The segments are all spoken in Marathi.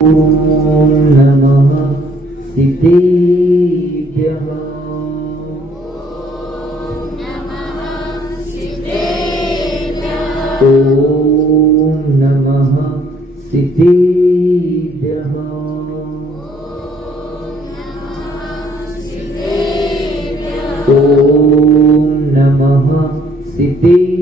ओम नमः सिद्धेभ्यः। ओम नमः सिद्धेभ्यः। ओम नमः सिद्धेभ्यः।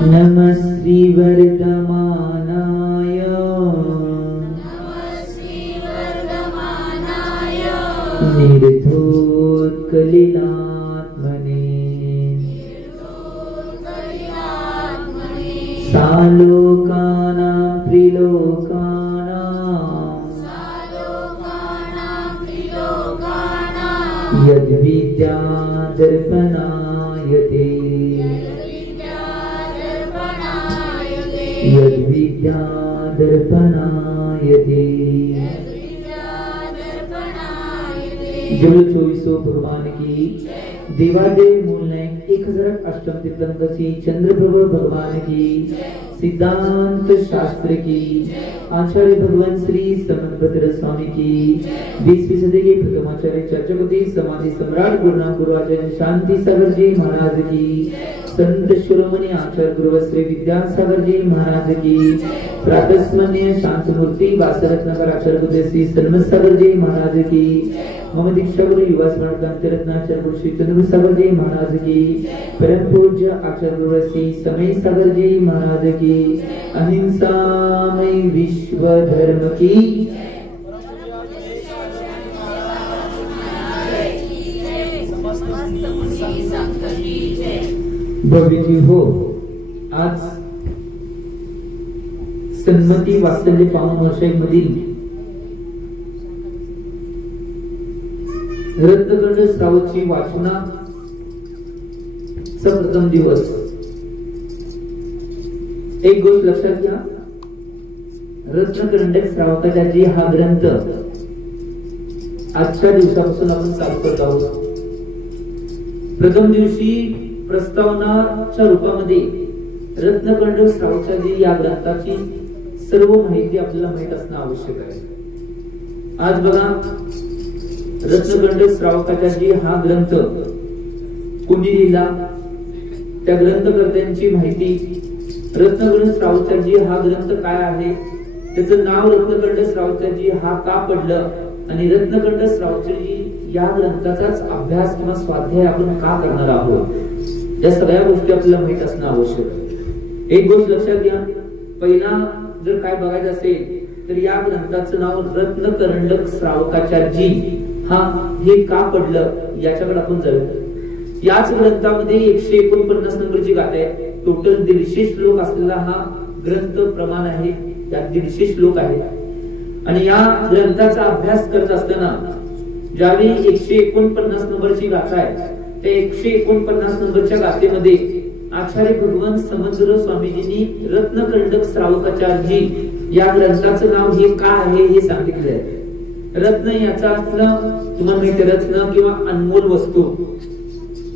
नमः श्री वर्धमानाय निर्धोत्कलिलात्मने सालोकानां त्रिलोकानां यद्विद्या दर्पणायते यद्विद्या दर्पणायते। जल 24 भगवान की देवादेव मूल नायक 1008 तीर्थंकरी चंद्रप्रभु भगवान की सिद्धांत शास्त्र की आचार्य भगवान श्री समन्वय स्वामी की 20वीं सदी के प्रथम आचार्य चर्चपति समाधि सम्राट गुरुनाम गुरु आचार्य शांति सागर जी महाराज की संत शिरोमणि आचार्य गुरु श्री विद्यासागर जी महाराज की प्रातस्मरणीय शांत मूर्ति वासरत्नकर आचार्य गुरु श्री सन्मत सागर जी महाराज की मम दीक्षा गुरु युवा स्मारक रत्नाचार्य गुरु श्री चंद्र सागर जी महाराज की परम पूज्य आचार्य गुरु श्री समय सागर जी महाराज की अहिंसामय विश्व धर्म की भव्यजी हो। आज सन्मती वात्सल्य पावन वर्षामधील रत्नकंड श्रावची वाचना प्रथम दिवस। एक गोष्ट लक्षात घ्या, रत्नकंडक श्रावकाचार्य हा ग्रंथ आजच्या दिवसापासून आपण चालू करत आहोत। प्रथम दिवशी प्रस्तावनाच्या रूपामध्ये रत्नकंड श्रावकाचार्य या ग्रंथाची सर्व माहिती आपल्याला माहित असणं आवश्यक आहे। आज बघा, रत्नकंड श्रावकाचार्य हा ग्रंथ कोणी लिहिला, त्या ग्रंथकर्त्यांची माहिती, रत्नकंड श्रावकाचार्य हा ग्रंथ काय आहे, त्याचं नाव रत्नकंड श्रावकाचार्य हा का पडलं, आणि रत्नकंड श्रावकाचार्य या ग्रंथाचाच अभ्यास किंवा स्वाध्याय आपण का करणार आहोत, या सगळ्या गोष्टी आपल्याला माहित असणं आवश्यक आहे। एक गोष्ट लक्षात घ्या, पहिला जर काय बघायचं असेल तर या ग्रंथाचं नाव रत्नकंडक श्रावकाचार्य हा हे का पडलं याच्याकडे आपण जाऊ। याच ग्रंथामध्ये 149 नंबरची गाथा आहे। टोटल 150 श्लोक असलेला हा ग्रंथ प्रमाण आहे, त्यात 150 श्लोक आहेत। आणि या ग्रंथाचा अभ्यास करत असताना ज्यावेळी 149 नंबरची गाथा आहे, त्या 149 नंबरच्या गाथेमध्ये आचार्य भगवान समंजर स्वामीजींनी रत्नकंडक श्रावकाचार्य या ग्रंथाचं नाव हे का आहे हे सांगितले आहे। रत्न याचा अर्थ तुम्हाला माहिती, रत्न किंवा अनमोल वस्तू।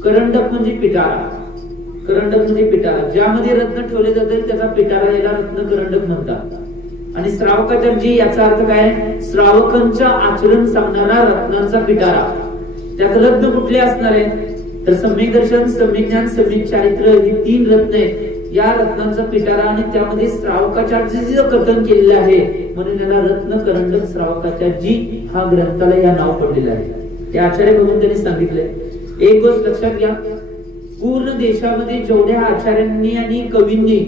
करंडक म्हणजे पिटारा, करंडक म्हणजे पिटारा, ज्यामध्ये रत्न ठेवले जाते त्याचा पिटारा याला रत्नकरंडक म्हणतात। आणि श्रावकाचार्य याचा अर्थ काय, श्रावकांचं आचरण सांगणारा रत्नांचा पिटारा। त्यात रत्न कुठले असणार आहे तर सम्यक दर्शन, सम्यक ज्ञान, सम्यक चारित्र्य ही 3 रत्न आहेत। या रत्नांचा पिटारा आणि त्यामध्ये श्रावकाचार्यचं कथन केलेलं आहे, म्हणून याला रत्नकरंडक श्रावकाचार्य हा ग्रंथाला या नाव पडलेलं आहे। ते आचार्य भगवंतांनी सांगितलंय। एक गोष्ट लक्षात घ्या, पूर्ण देशामध्ये जेवढ्या आचार्यांनी आणि कवींनी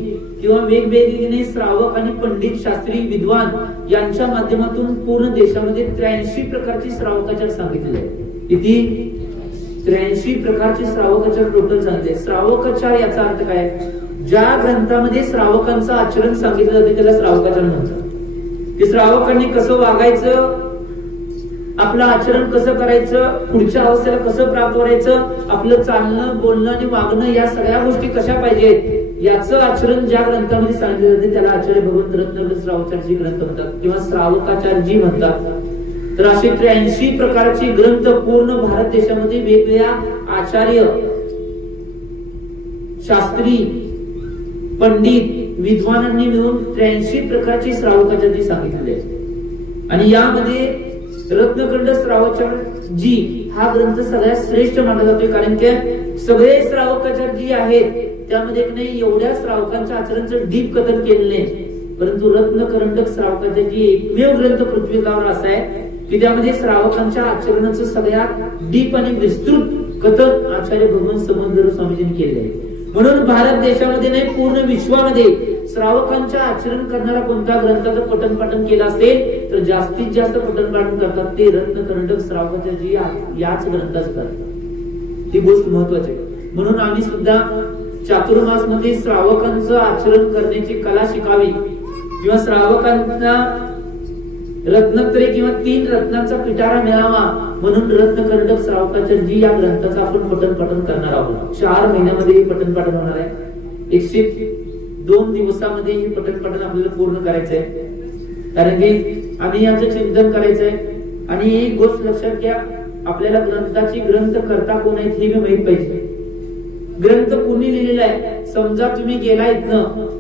किंवा वेगवेगळे श्रावक आणि पंडित, शास्त्री, विद्वान यांच्या माध्यमातून पूर्ण देशामध्ये 83 प्रकारचे श्रावकाचार सांगितलेले आहेत। किती? 83 प्रकारचे श्रावकाचार टोटल सांगितले। श्रावकाचार याचा अर्थ काय, ज्या ग्रंथामध्ये श्रावकांचं आचरण सांगितलं जाते त्याला श्रावकाचार म्हणतात। की श्रावकांनी कसं वागायचं, आपलं आचरण कसं करायचं, पुढच्या अवस्थेला कसं प्राप्त करायचं, आपलं चालणं, बोलणं आणि वागणं या सगळ्या गोष्टी कशा पाहिजेत याचं आचरण ज्या ग्रंथामध्ये सांगितलं जाते त्याला आचार्य भगवंत रत्नकंड श्रावकाचार्य ग्रंथ म्हणतात किंवा श्रावकाचार्य म्हणतात। तर असे 83 प्रकारचे ग्रंथ पूर्ण भारत देशामध्ये वेगवेगळ्या आचार्य शास्त्री, पंडित, विद्वानांनी मिळून 83 प्रकारचे श्रावकाचार्य सांगितले आणि यामध्ये रत्नखंड श्रावकाचार्य जी हा ग्रंथ सगळ्यात श्रेष्ठ मानला जातोय, कारण की सगळे श्रावकाचार्य जी आहेत त्यामध्ये नाही एवढ्या श्रावकांच्या आचरणाचं डीप कथन केलेलं नाही, परंतु रत्नकरंडक श्रावकाचार्य एकमेव ग्रंथ पृथ्वीवर असा आहे की त्यामध्ये श्रावकांच्या आचरणाचं सगळ्यात डीप आणि विस्तृत कथन आचार्य भगवान समंदर स्वामीजींनी केले आहे. म्हणून भारत देशामध्ये नाही पूर्ण विश्वामध्ये श्रावकांच्या आचरण करणारा कोणता ग्रंथाचं पठण पाठन केलं असेल तर जास्तीत जास्त पठण पाठन करतात ते रत्नकरंडक श्रावकाचार्य याच ग्रंथाच करतात. ही गोष्ट महत्वाची आहे. म्हणून आम्ही सुद्धा चातुर्मास मध्ये श्रावकांचं आचरण करण्याची कला शिकावी किंवा श्रावकांना रत्नत्रय किंवा 3 रत्नांचा पिटारा मिळावा म्हणून रत्नकरंडक श्रावकाचार्य या ग्रंथाचं आपण पठण पाठन करणार आहोत. 4 महिन्यामध्ये हे पठण पाठन होणार आहे. 102 दिवसामध्ये हे पठण पाठन आपल्याला पूर्ण करायचंय, कारण की आम्ही याचं चिंतन करायचंय. आणि एक गोष्ट लक्षात घ्या, आपल्याला ग्रंथाची ग्रंथकर्ता कोण आहेत हे माहित पाहिजे. ग्रंथ कोणी लिहिलेला आहे, समजा तुम्ही गेला इथनं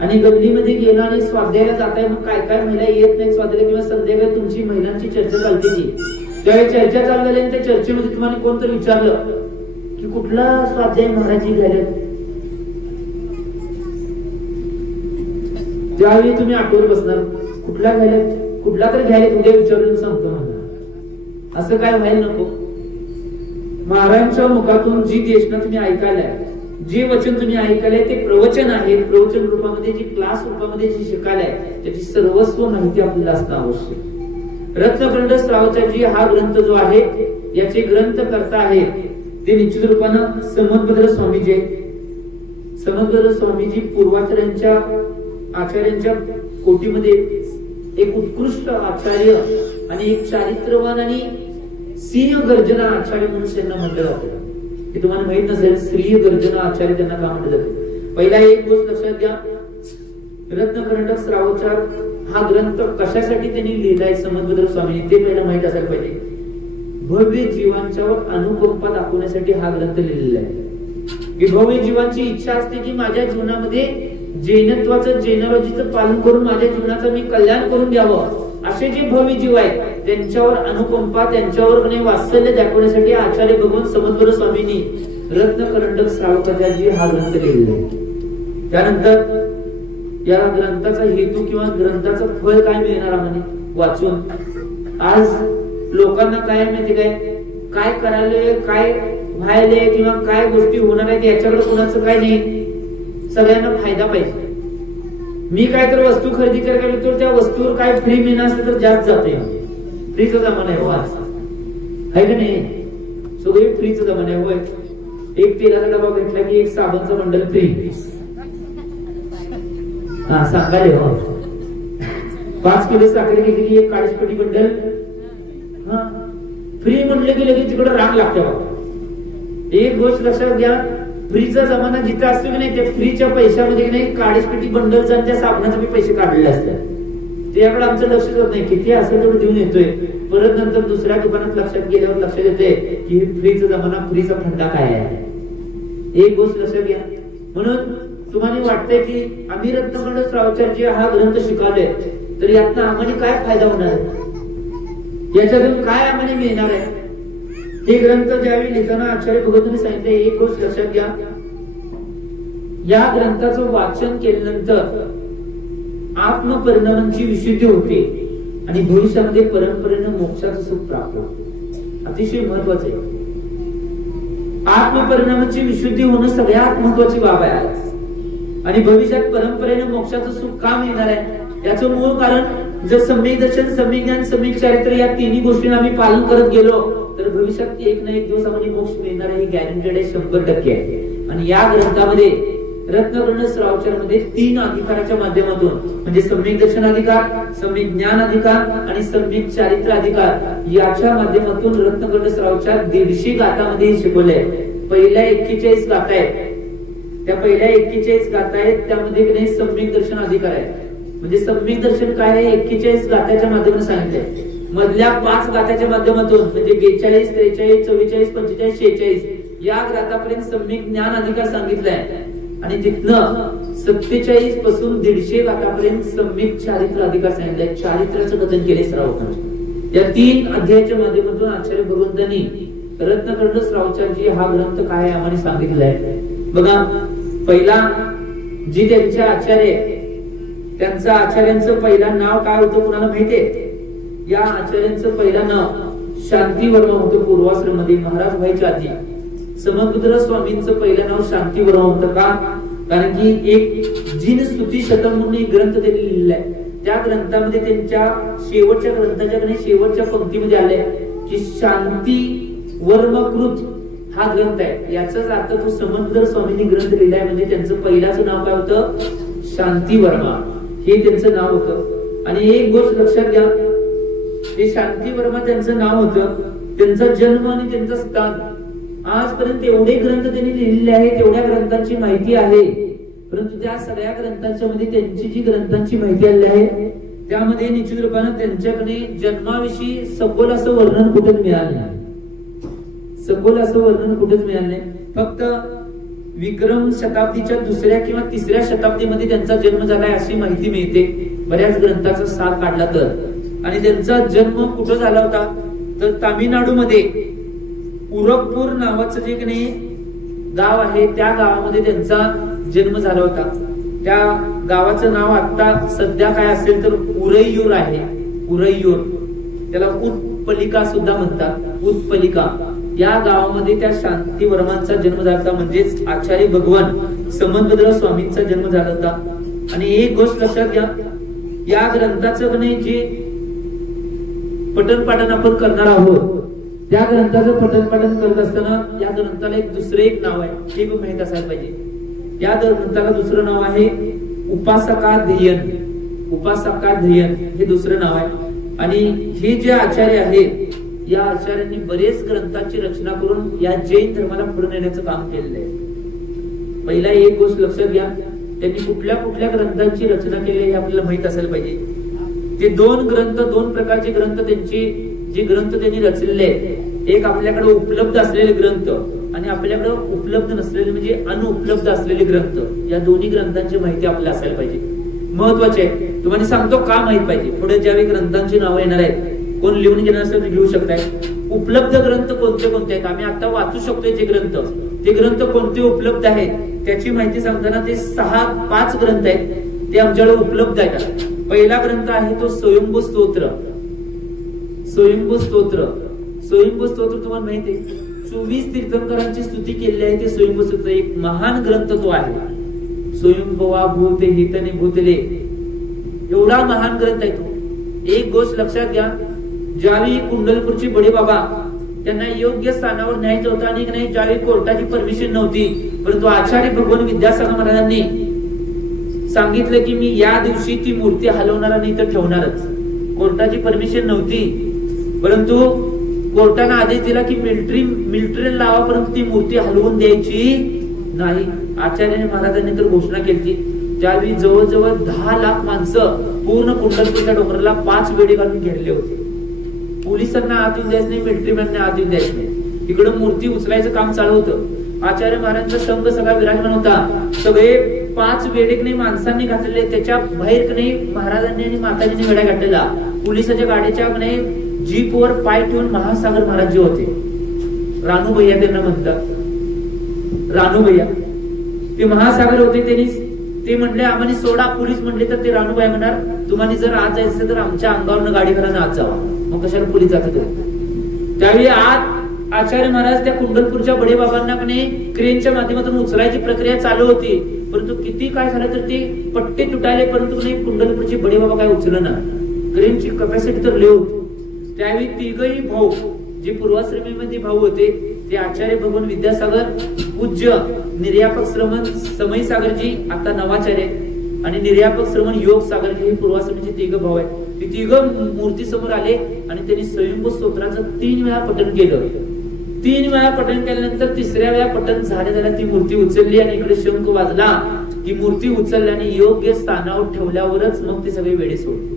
आणि गल्लीमध्ये गेला आणि स्वाध्यायाला जाताय, मग काय काय महिला येत नाही स्वाध्यायाला किंवा संध्याकाळी तुमची महिलांची चर्चा चालते की त्यावेळी चर्चा चालू झाली आणि त्या चर्चेमध्ये तुम्हाला कोणतरी विचारलं की कुठला स्वाध्याय महाराजी घ्यायला, त्यावेळी तुम्ही आठवत बसणार कुठला घ्यायला, कुठला तर घ्यायला उद्या विचारून सांगतो मला. असं काय व्हायला नको. महाराजांच्या मुखातून जी देशना तुम्ही ऐकायलाय, जे वचन तुम्ही ऐकायलंय ते प्रवचन आहे. प्रवचन रूपामध्ये जी क्लास रूपामध्ये जी शिकायलाय त्याची सर्वस्व माहिती आपल्याला असणं आवश्यक. रत्नखंड श्रावकाचार्य हा ग्रंथ जो आहे याचे ग्रंथकर्ता आहेत ते निश्चित रूपानं समदभद्र स्वामीजी आहेत. समदभद्र स्वामीजी पूर्वाचार्यांच्या आचार्यांच्या कोटीमध्ये एक उत्कृष्ट आचार्य आणि एक चारित्रवान आणि सिंह गर्जना आचार्य म्हणून त्यांना म्हटलं जातं. हे तुम्हाला माहित नसेल, सिंह गर्जना आचार्य त्यांना का म्हटलं जातं. पहिला एक गोष्ट लक्षात घ्या, रत्नखंडक श्रावकाचार्य हा ग्रंथ कशासाठी त्यांनी लिहिलाय समदभद्र स्वामींनी ते पहिला माहित असायला पाहिजे. भव्य जीवांच्यावर अनुकंपा दाखवण्यासाठी हा ग्रंथ लिहिलेला आहे. की भव्य जीवांची इच्छा असते की माझ्या जीवनामध्ये जैनत्वाचं जैनॉलॉजीचं पालन करून माझ्या जीवनाचं मी कल्याण करून घ्यावं. असे जे भव्य जीव आहेत त्यांच्यावर अनुकंपा, त्यांच्यावर वात्सल्य दाखवण्यासाठी आचार्य भगवान समदभद्र स्वामींनी रत्नखंडक श्रावकाचार्य हा ग्रंथ लिहिलेला आहे. त्यानंतर या ग्रंथाचा हेतू किंवा ग्रंथाचं फळ काय मिळणार आम्हाला वाचून. आज लोकांना काय माहिती काय करायला, काय व्हायले किंवा काय गोष्टी होणार आहेत याच्याकडे कोणाचं काय नाही, सगळ्यांना फायदा पाहिजे. मी काय तर वस्तू खरेदी करायला गेलो तर त्या वस्तूवर काय फ्री मिळणार असलं तर जास्त जाते. फ्रीचा जमाना आहे आज, आहे का नाही? सगळे फ्रीचा जमाना आहे. होय, एक तेलाचा डबा घेतला की एक साबणचं बंडल फ्री. हा सांगाले हो, 5 किलो साखर घेतली एक 40 पेटी बंडल फ्री म्हणले की लगेच तिकडे रांग लागते. एक गोष्ट लक्षात घ्या, फ्रीचा जमाना जिथे असतो की नाही त्या फ्रीच्या पैशामध्ये नाही 40 पेटी बंडलचा आणि त्या साबणाचे पैसे काढलेले असतात. त्याकडे आमचं लक्ष जात नाही, किती असेल तेवढं देऊन येतोय. परत नंतर दुसऱ्या दुकानात लक्षात गेल्यावर लक्षात येते की फ्रीचा जमाना, फ्रीचा फंडा काय आहे. एक गोष्ट लक्षात घ्या. म्हणून तुम्हाला वाटतंय की आम्ही रत्नखंड श्रावकाचार्य हा ग्रंथ शिकावले तर यातनं आम्हाला काय फायदा होणार आहे, याच्यातून काय आम्हाला मिळणार आहे. हे ग्रंथ ज्यावेळी लिहिताना आचार्य भगवंतांनी सांगितले एक गोष्ट लक्षात घ्या, या ग्रंथाचं वाचन केल्यानंतर आत्मपरिणामांची विशुद्धी होते आणि भविष्यामध्ये परंपरेनं मोक्षाचं सुख प्राप्त होते. अतिशय महत्वाचं आहे. आत्मपरिणामाची विशुद्धी होणं सगळ्यात महत्वाची बाब आहे. आणि भविष्यात परंपरेनं मोक्षाचं सुख का मिळणार आहे याचं मूळ कारण जर सम्यक दर्शन, सम्यक ज्ञान, सम्यक चारित्र्य या तिन्ही गोष्टींना आम्ही पालन करत गेलो तर भविष्यात एक ना एक दिवस आम्हाला मोक्ष मिळणार आहे, ही गॅरंटेड आहे, 100% आहे. आणि या ग्रंथामध्ये रत्नखंड श्रावकाचार्यामध्ये 3 अधिकाराच्या माध्यमातून म्हणजे सम्यक दर्शन अधिकार, सम्यक ज्ञान अधिकार आणि सम्यक चारित्र्य अधिकार याच्या माध्यमातून रत्नखंड श्रावकाचार्य 150 गाथांमध्ये शिकवले. पहिल्या 41 गाथा आहेत, त्या पहिल्या 41 गाथा आहेत त्यामध्ये सम्यक दर्शन अधिकार आहे. म्हणजे सम्यक दर्शन काय आहे 41 गाथाच्या माध्यमातून सांगितलंय. मधल्या 5 गाथाच्या माध्यमातून म्हणजे 42, 43, 44, 45, 46 या ग्रंथापर्यंत सम्यक ज्ञान अधिकार सांगितलाय आणि तिथनं 47 पासून 150 गाथापर्यंत सम्यक चारित्र अधिकार सांगितलाय. चारित्राचं कथन केले श्रावकांनी. या 3 अध्यायाच्या माध्यमातून आचार्य भगवंतांनी रत्नखंड श्रावचार्य हा ग्रंथ काय आम्हाला सांगितलाय. बघा, पहिला जी त्यांचे आचार्य, त्यांचं आचार्यांचं पहिला नाव काय होतं कुणाला माहितीये? या आचार्यांचं पहिला नाव शांती वर्मा होतं. पूर्वाश्रम मध्ये महाराज व्हायच्या आधी समुद्र स्वामींचं पहिलं नाव शांती वर्मा होतं. का? कारण की एक जिन स्तुती शतक म्हणून एक ग्रंथ त्यांनी लिहिलाय. त्या ग्रंथामध्ये त्यांच्या शेवटच्या ग्रंथाच्या शेवटच्या पंक्तीमध्ये आलंय की शांती वर्मकृत हा ग्रंथ आहे. याचाच अर्थ तो समुद्र स्वामींनी ग्रंथ लिहिलाय. म्हणजे त्यांचं पहिल्याचं नाव काय होतं? शांती वर्मा हे त्यांचं नाव होतं. आणि एक गोष्ट लक्षात घ्या, हे शांती वर्मा त्यांचं नाव होतं. त्यांचा जन्म आणि त्यांचं स्थान, आजपर्यंत एवढे ग्रंथ त्यांनी लिहिलेले आहेत, तेवढ्या ग्रंथांची माहिती आहे. परंतु त्या सगळ्या ग्रंथांच्या मध्ये त्यांची जी ग्रंथांची माहिती आली आहे त्यामध्ये निश्चित रूपानं त्यांच्याकडे जन्माविषयी सखोल असं वर्णन कुठेच मिळालं नाही. सखोल असं वर्णन कुठेच मिळालं नाही. फक्त विक्रम शताब्दीच्या 2ऱ्या किंवा 3ऱ्या शताब्दीमध्ये त्यांचा जन्म झालाय अशी माहिती मिळते बऱ्याच ग्रंथाचा सार काढला तर. आणि त्यांचा जन्म कुठं झाला होता तर तामिळनाडू मध्ये उरकपूर नावाचं जे काही गाव आहे त्या गावामध्ये त्यांचा जन्म झाला होता. त्या गावाचं नाव आता सध्या काय असेल तर उरैयूर आहे. उरैयूर, त्याला उत्पलिका सुद्धा म्हणतात. उत्पलिका या गावामध्ये त्या शांती वर्मांचा जन्म झाला होता. म्हणजेच आचार्य भगवान समंतभद्र स्वामींचा जन्म झाला होता. आणि एक गोष्ट लक्षात घ्या, या ग्रंथाचं जे पठण पाठन आपण करणार आहोत त्या ग्रंथाचं पठण पाठन करत असताना या ग्रंथाला एक दुसरे एक नाव आहे, ते पण माहित असायला पाहिजे. या ग्रंथाला दुसरं नाव आहे उपासकाध्ययन. उपासकाध्ययन हे दुसरं नाव आहे. आणि हे जे आचार्य आहेत या आचार्यांनी बरेच ग्रंथांची रचना करून या जैन धर्माला पुढे नेण्याचं काम केलेलं आहे. पहिला एक गोष्ट लक्षात घ्या, त्यांनी कुठल्या कुठल्या ग्रंथांची रचना केली हे आपल्याला माहित असायला पाहिजे. ते 2 ग्रंथ, 2 प्रकारचे ग्रंथ त्यांची जे ग्रंथ त्यांनी रचलेले आहेत, एक आपल्याकडे उपलब्ध असलेले ग्रंथ आणि आपल्याकडे उपलब्ध नसलेले म्हणजे अनुपलब्ध असलेले ग्रंथ. या दोन्ही ग्रंथांची माहिती आपल्याला असायला पाहिजे. महत्वाचे आहे. तुम्हाला सांगतो का माहित पाहिजे. पुढे ज्यावेळी ग्रंथांची नावं येणार आहेत, कोण लिहून घेणार असेल तर घेऊ शकताय. उपलब्ध ग्रंथ कोणते कोणते आहेत, आम्ही आता वाचू शकतोय जे ग्रंथ, ते ग्रंथ कोणते उपलब्ध आहेत त्याची माहिती सांगताना ते 5 ग्रंथ आहेत ते आमच्याकडे उपलब्ध आहेत. पहिला ग्रंथ आहे तो स्वयंभू स्तोत्र. स्वयंभू स्तोत्र, स्वयंभू स्तोत्र तुम्हाला माहिती आहे, 24 तीर्थंकरांची स्तुती केलेली आहे. ते स्वयंभू स्तोत्र एक महान ग्रंथ तो आहे. स्वयंभवा भूते हितने भूतले, एवढा महान ग्रंथ आहे तो. एक गोष्ट लक्षात घ्या, ज्यावेळी कुंडलपूरचे बडे बाबा त्यांना योग्य स्थानावर न्यायचं होतं आणि नाही ज्यावेळी कोर्टाची परमिशन नव्हती, परंतु आचार्य भगवान विद्यासागर महाराजांनी सांगितलं की मी या दिवशी ती मूर्ती हलवणार नाही तर ठेवणारच. कोर्टाची परमिशन नव्हती, परंतु कोर्टाने आदेश दिला की मिलिटरी लावा, परंतु ती मूर्ती हलवून द्यायची नाही. आचार्य महाराजांनी तर घोषणा केली. त्यावेळी जवळजवळ 10 लाख माणसं पूर्ण कुंडलपूरच्या डोंगराला 5 वेढे घालून घेरले होते. पोलिसांना आत येऊन द्यायचं नाही, मिलिटरीमॅनने आत येऊन द्यायचं नाही. इकडे मूर्ती उचलायचं काम चालू होतं. आचार्य महाराजांचा संघ सगळा विराजमान होता. सगळे 5 वेढे माणसांनी घातलेले, त्याच्या बाहेर महाराजांनी आणि माताजींनी वेढा घातलेला. पोलिसाच्या गाडीच्या जीपवर पाय ठेवून महासागर महाराज जे होते, रानूभैया त्यांना म्हणतात, रानूभैया ते महासागर होते. त्यांनी ते म्हणले आम्हाला सोडा. पोलीस म्हणले तर ते रानूभैया म्हणणार तुम्हाला जर आज जायचं तर आमच्या अंगावरनं गाडी करा आत जावा. मग कशाला पोलीस जातात. त्यावेळी आत आचार्य महाराज त्या कुंडलपूरच्या बडे बाबांना क्रेनच्या माध्यमातून उचलायची प्रक्रिया चालू होती. परंतु किती काय झालं तर ते पट्टे तुटायले, परंतु कुंडलपूरचे बडे बाबा काय उचलना. क्रेनची कॅपॅसिटी तर लय होती. त्यावेळी 3घही भाऊ जे पूर्वाश्रमीमध्ये भाऊ होते ते आचार्य भगवान विद्यासागर, पूज्य निर्यापक श्रमण समय सागरजी आता नवाचार्य आणि निर्यापक श्रमण योग सागरजी हे पूर्वाश्रमीचे 3 भाऊ आहेत. ते 3 मूर्ती समोर आले आणि त्यांनी स्वयंभू स्तोत्राचं 3 वेळा पठण केलं. 3 वेळा पठण केल्यानंतर 3ऱ्या वेळा पठण झाल्या ती मूर्ती उचलली आणि इकडे शंख वाजला की मूर्ती उचलली आणि योग्य स्थानावर ठेवल्यावरच मग ते सगळे वेडे सोडले.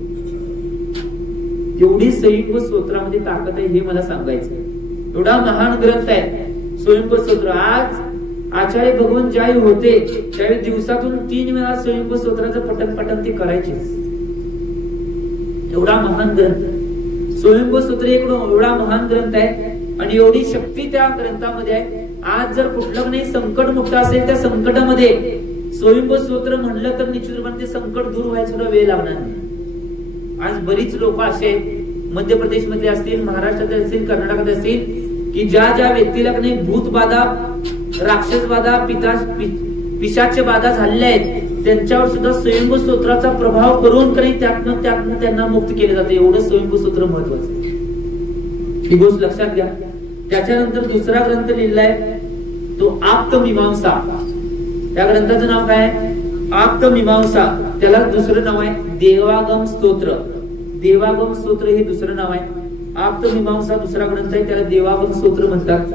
एवढी स्वयंभू स्तोत्रामध्ये ताकद आहे हे मला सांगायचं. एवढा महान ग्रंथ आहे स्वयंभू स्तोत्र. आज आचार्य भगवान ज्यावेळी होते त्यावेळी दिवसातून 3 वेळा स्वयंभू स्तोत्राचं पठण ते करायचे. एवढा महान ग्रंथ स्वयंभू स्तोत्र एवढा महान ग्रंथ आहे आणि एवढी शक्ती त्या ग्रंथामध्ये आहे. आज जर कुठलं नाही संकट मुक्त असेल त्या संकटामध्ये स्वयंभू स्तोत्र म्हणलं तर निश्चितपणे ते संकट दूर व्हायला सुद्धा वेळ लागणार नाही. आज बरीच लोक असे मध्य प्रदेश मध्ये असतील, महाराष्ट्रात असतील, कर्नाटकात असतील की ज्या व्यक्तीला नाही भूतबाधा, राक्षसबाधा, पिशाच बाधा झालेल्या आहेत त्यांच्यावर सुद्धा स्वयंभू स्तोत्राचा प्रभाव करून त्यातनं त्यांना मुक्त केले जाते. एवढं स्वयंभू स्तोत्र महत्वाचं ही गोष्ट लक्षात घ्या. त्याच्यानंतर दुसरा ग्रंथ लिहिलाय तो आप्तमीमांसा. त्या ग्रंथाचं नाव काय? आप्तमीमांसा. त्याला दुसरं नाव आहे देवागम स्तोत्र. देवागम स्तोत्र हे दुसरं नाव आहे. आप्तमीमांसा दुसरा ग्रंथ आहे, त्याला देवागम स्तोत्र म्हणतात.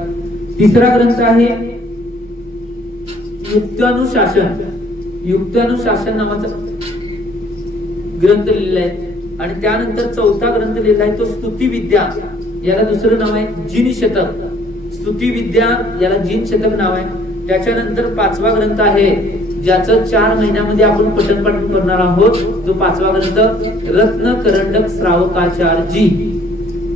तिसरा ग्रंथ आहे युक्तानुशासन. युक्तानुशासन नावाचा ग्रंथ लिहिलाय. आणि त्यानंतर चौथा ग्रंथ लिहिलाय तो स्तुती विद्या. याला दुसरं नाव आहे जिन शतक. स्तुती विद्या याला जिन शतक नाव आहे. त्याच्यानंतर 5वा ग्रंथ आहे ज्याचं 4 महिन्यामध्ये आपण पठण करणार आहोत. जो 5वा ग्रंथ रत्न करंडक श्रावकाचार्यजी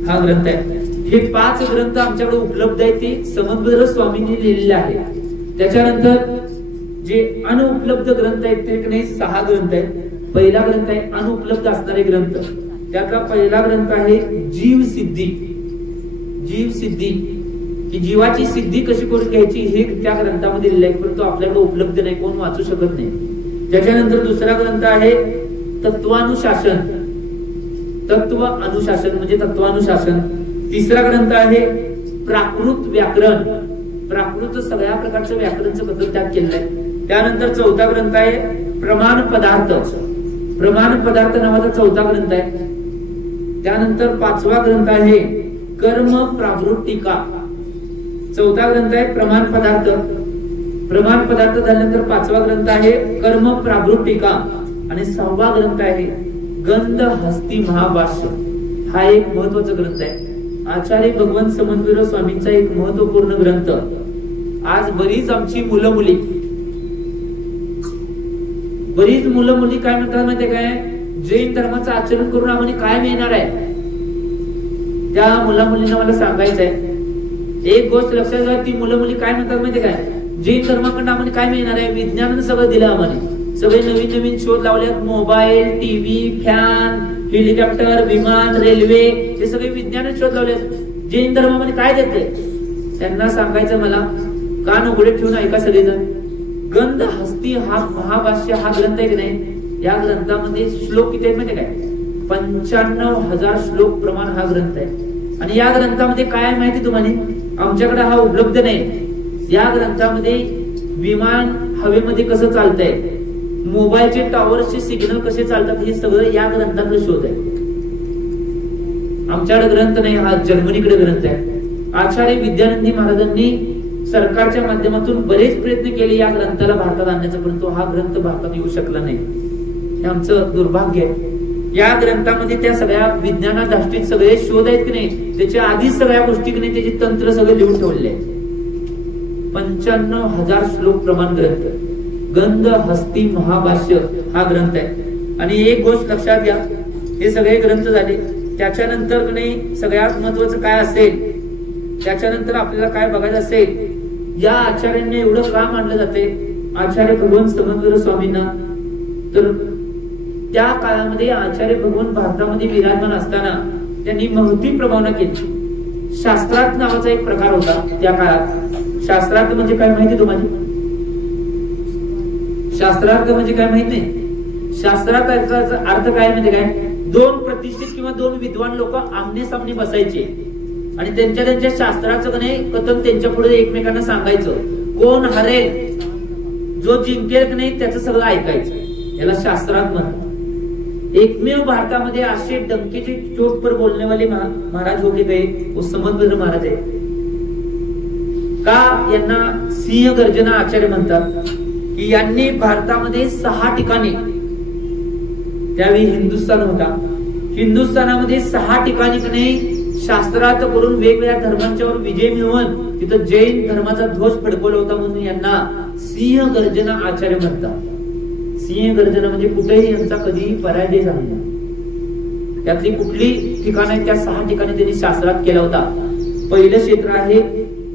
हा ग्रंथ आहे. हे 5 ग्रंथ आमच्याकडे उपलब्ध आहेत. ते समंत स्वामींनी लिहिलेले आहेत. त्याच्यानंतर जे अनुपलब्ध ग्रंथ आहेत ते नाही 6 ग्रंथ आहेत. पहिला ग्रंथ आहे अनुपलब्ध असणारे ग्रंथ. त्यातला पहिला ग्रंथ आहे जीव सिद्धी. जीव सिद्धी की जीवाची सिद्धी कशी करून घ्यायची हे त्या ग्रंथामध्ये लिहिलंय, परंतु आपल्याकडे उपलब्ध नाही, कोण वाचू शकत नाही. त्याच्यानंतर दुसरा ग्रंथ आहे तत्वानुशासन. तत्व अनुशासन म्हणजे तत्वानुशासन. तिसरा ग्रंथ आहे प्राकृत व्याकरण. प्राकृत सगळ्या प्रकारचं व्याकरणचं कथन त्यात केलंय. त्यानंतर चौथा ग्रंथ आहे प्रमाण पदार्थ. प्रमाण पदार्थ नावाचा चौथा ग्रंथ आहे. त्यानंतर 5वा ग्रंथ आहे कर्म प्रावृत्त टीका. चौथा ग्रंथ आहे प्रमाण पदार्थ. प्रमाण पदार्थ झाल्यानंतर 5वा ग्रंथ आहे कर्म प्रावृत्त टीका. आणि 6वा ग्रंथ आहे गंध हस्ती महाभाष्य. हा एक महत्वाचा ग्रंथ आहे. आचार्य भगवान समंत स्वामींचा एक महत्वपूर्ण ग्रंथ. आज बरीच आमची मुलं मुली काय म्हणतात माहितीये काय? जैन धर्माचं आचरण करून आम्हाला काय मिळणार आहे? त्या मुला मुलींना मला सांगायचं आहे एक गोष्ट लक्षात घ्या. ती मुलं मुली काय म्हणतात माहितीये काय? जैन धर्माकडून आम्हाला काय मिळणार आहे? विज्ञानानं सगळं दिलं आम्हाला. सगळे नवीन नवीन शोध लावलेत. मोबाईल, टीव्ही, फॅन, हेलिकॉप्टर, विमान, रेल्वे हे सगळे विज्ञानाने शोध लावलेत. जैन धर्मामध्ये काय देते? त्यांना सांगायचं मला कान उघडे ठेवून ऐका सगळेजण. गंध हस्ती हा महाभाष्य हा ग्रंथ आहे की नाही, या ग्रंथामध्ये श्लोक किती आहेत माहिती काय? 95,000 श्लोक प्रमाण हा ग्रंथ आहे. आणि या ग्रंथामध्ये काय माहिती तुम्हाला? आमच्याकडे हा उपलब्ध नाही. या ग्रंथामध्ये विमान हवेमध्ये कसं चालतंय, मोबाईलचे टॉवरचे सिग्नल कसे चालतात, हे सगळं या ग्रंथातलं शोध आहे. आमच्याकडे ग्रंथ नाही, हा जर्मनीकडे ग्रंथ आहे. आचार्य विद्यानंदी महाराजांनी सरकारच्या माध्यमातून बरेच प्रयत्न केले या ग्रंथाला भारतात आणण्याचा, परंतु हा ग्रंथ भारतात येऊ शकला नाही. हे आमचं दुर्भाग्य आहे. या ग्रंथामध्ये त्या सगळ्या विज्ञानाधाष्टीत सगळे शोध आहेत की नाही, त्याच्या आधीच सगळ्या गोष्टी की नाही, त्याचे तंत्र सगळे लिहून ठेवले आहे. 95,000 श्लोक प्रमाण ग्रंथ गंध हस्ती महाभाष्य हा ग्रंथ आहे. आणि एक गोष्ट लक्षात घ्या, हे सगळे ग्रंथ झाले. त्याच्यानंतर नाही सगळ्यात महत्वाचं काय असेल, त्याच्यानंतर आपल्याला काय बघायचं असेल, या आचार्यांना एवढं का मानलं जाते आचार्य भगवान समंत स्वामींना, तर त्या काळामध्ये आचार्य भगवान भारतामध्ये विराजमान असताना त्यांनी महती प्रभावना केली. शास्त्रार्थ नावाचा एक प्रकार होता त्या काळात. शास्त्रार्थ म्हणजे काय माहिती तुम्हाला? शास्त्रार्थ म्हणजे काय माहित नाही? शास्त्रार्थ अर्थ काय म्हणजे काय? 2 प्रतिष्ठित किंवा 2 विद्वान लोक आमने सामने बसायचे आणि त्यांच्या शास्त्राचं कथन त्यांच्या पुढे एकमेकांना सांगायचं. कोण हरेल, जो जिंकेल की नाही त्याचं सगळं ऐकायचं. याला शास्त्रार्थ म्हणतात. एकमेव भारतामध्ये असे डंकेचे चोट पर बोलने वाले महाराज होते गए, वो समंत महाराज आहे. का यांना सिंह गर्जना आचार्य म्हणतात? की यांनी भारतामध्ये 6 ठिकाणी, त्यावेळी हिंदुस्थान होता, हिंदुस्थानामध्ये 6 ठिकाणी शास्त्रार्थ करून वेगवेगळ्या धर्मांच्यावर विजय मिळवून तिथं जैन धर्माचा ध्वज फडकवला होता, म्हणून यांना सिंह गर्जना आचार्य म्हणतात। सिंह गर्जना म्हणजे कुठेही यांचा कधीही पराजय झाला नाही। त्यातली कुठली ठिकाण आहे त्या 6 ठिकाणी त्यांनी शास्त्रार्थ केला होता। पहिलं क्षेत्र आहे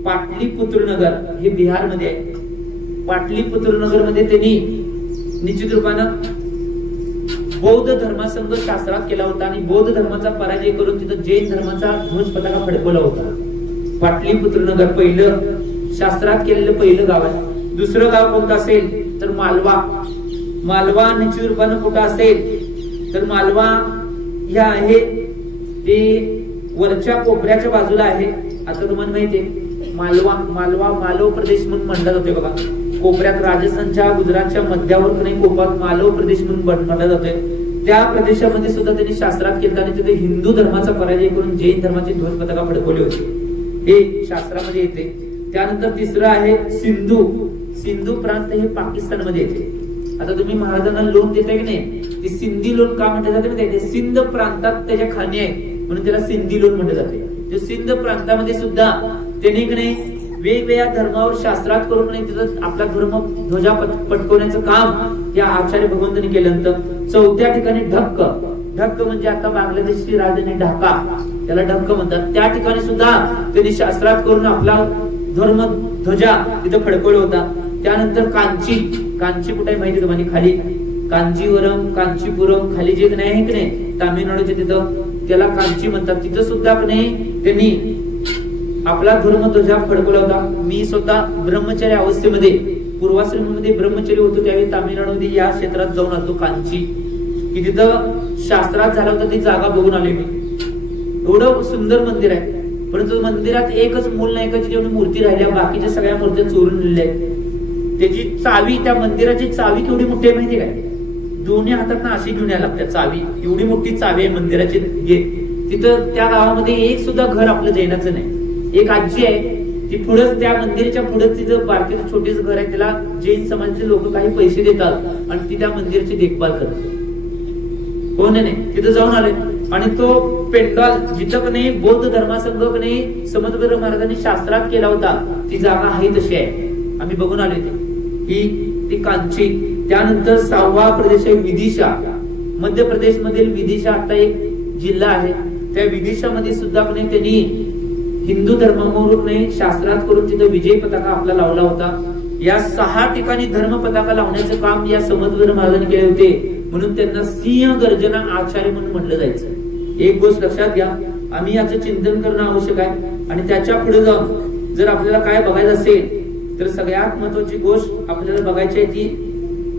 पाटलीपुत्र नगर, हे बिहार मध्ये आहे। पाटलीपुत्र नगर मध्ये त्यांनी निश्चित रूपानं बौद्ध धर्मासंग शास्त्रार्थ केला होता आणि बौद्ध धर्माचा पराजय करून तिथं जैन धर्माचा ध्वज पताका फडकवला होता। पाटलीपुत्र नगर पहिलं शास्त्रार्थ केलेलं पहिलं गाव आहे। दुसरं गाव कोणतं असेल तर मालवा। मालवा निश्चित रूपानं कुठं असेल तर मालवा ह्या आहे ते वरच्या कोपऱ्याच्या बाजूला आहे। आता तुम्हाला माहितीये मालवा मालव प्रदेश म्हणून म्हणला जातोय बघा। कोपऱ्यात राजस्थानच्या गुजरातच्या मध्यावर नाही कोपात मालव प्रदेश म्हणून म्हणला जातोय। त्या प्रदेशामध्ये सुद्धा त्यांनी शास्त्रार्थ केला आणि तिथे हिंदू धर्माचा पराजय करून जैन धर्माची ध्वज पताका फडकवली होती, हे शास्त्रामध्ये येते। त्यानंतर तिसरं आहे सिंधू। सिंधू प्रांत हे पाकिस्तानमध्ये येते। आता तुम्ही महाराजांना लोन देताय की नाही, ते सिंधी लोन का म्हटलं जाते माहिती आहे? सिंध प्रांतात त्याच्या खाणी आहे म्हणून त्याला सिंधी लोन म्हटलं जाते। जो सिंध प्रांतामध्ये सुद्धा त्यांनी की नाही वेगवेगळ्या धर्मावर शास्त्रार्थ करून नाही तिथं आपला धर्म ध्वजा पटकवण्याचं काम या आचार्य भगवंतांनी केल्यानंतर चौथ्या ठिकाणी ढक्क। ढक्क म्हणजे आता बांगलादेशची राजधानी ढाका, त्याला ढक्क म्हणतात। त्या ठिकाणी सुद्धा त्यांनी शास्त्रार्थ करून आपला धर्म ध्वजा तिथं फडकवला होता। त्यानंतर कांची। कांची कुठे माहिती तुम्हाला? खाली कांचीवरम कांचीपुरम खाली जे नाही की नाही तामिळनाडूच्या तिथं त्याला कांची म्हणतात। तिथं सुद्धा त्यांनी आपला धर्म ध्वजा फडकवला होता। मी स्वतः ब्रह्मचर्य अवस्थेमध्ये पूर्वाश्रमामध्ये ब्रह्मचर्य होतो त्यावेळी तामिळनाडूमध्ये या क्षेत्रात जाऊन आलो कांची, की तिथं शास्त्रार्थ झाला होता, ती जागा बघून आले मी। एवढं सुंदर मंदिर आहे, परंतु मंदिरात एकच मूलनायकाची जेवढी मूर्ती राहिल्या, बाकीच्या सगळ्या मूर्त्या चोरून नेलेल्या आहेत। त्याची चावी, त्या मंदिराची चावी केवढी मोठी आहे माहिती काय? दोन्ही हातात ना अशी घेऊन यायला लागते चावी, एवढी मोठी चावी आहे मंदिराची। तिथं त्या गावामध्ये एक सुद्धा घर आपलं जैनाचं नाही। एक आजी आहे ती पुढेच त्या मंदिराच्या पुढेच तिचं बारकीचं छोटेच घर आहे, त्याला जैन समाजाचे लोक काही पैसे देतात आणि ती त्या मंदिराची देखभाल करते। कोण नाही तिथं जाऊन आले आणि तो पेंडॉल जिथं का नाही बौद्ध धर्मासंग का नाही समर्थ महाराजांनी शास्त्रार्थ केला होता, ती जागा आहे तशी आहे, आम्ही बघून आले ही ती कांची। त्यानंतर 6वा प्रदेश आहे विदिशा। मध्य प्रदेश मधील विदिशा आता एक जिल्हा आहे। त्या विदिशामध्ये सुद्धा त्यांनी हिंदू धर्मावरून नाही शास्त्रार्थ करून तिथं विजय पताका आपला लावला होता। या 6 ठिकाणी धर्म पताका लावण्याचं काम या समर्थ महाराजांनी केले होते, म्हणून त्यांना सिंह गर्जना आचार्य म्हणून म्हटलं जायचं। एक गोष्ट लक्षात घ्या, आम्ही याचं चिंतन करणं आवश्यक आहे आणि त्याच्या पुढे जाऊन जर आपल्याला काय बघायचं असेल तर सगळ्यात महत्वाची गोष्ट आपल्याला बघायची आहे ती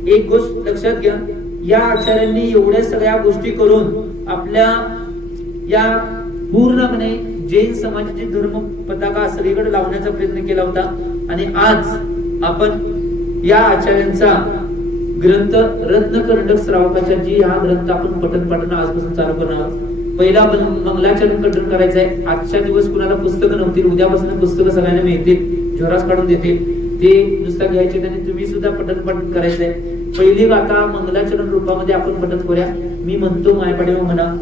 एक गोष्ट लक्षात घ्या, या आचार्यांनी एवढ्या सगळ्या गोष्टी करून आपल्या या पूर्णपणे जैन समाजाची धर्म पताका सगळीकडे लावण्याचा प्रयत्न केला होता। आणि आज आपण या आचार्यांचा ग्रंथ रत्नकंडक श्रावकाचार्य हा ग्रंथ आपण पठण आजपासून चालू करणार आहोत। पहिला मंगलाचरण पठण करायचं आहे। आजच्या दिवस कुणाला पुस्तकं नव्हतील, उद्यापासून पुस्तकं सगळ्यांना मिळतील, झोरास काढून देतील, ते नुसतं घ्यायचे आणि तुम्ही सुद्धा पठण करायचंय। पहिली गाथा मंगलाचरण रूपामध्ये आपण पठण करूया। मी म्हणतो माय पाठीमागे म्हणा,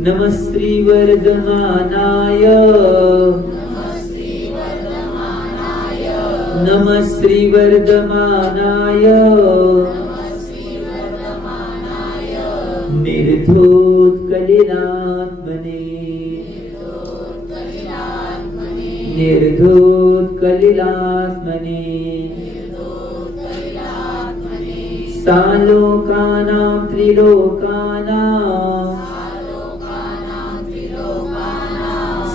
नमः श्री वर्धमानाय, नमः श्री वर्धमानाय, निर्धोत्कलिलात्मने, निर्धोत्कलिलात्मने, सालोकानां त्रिलोकानां,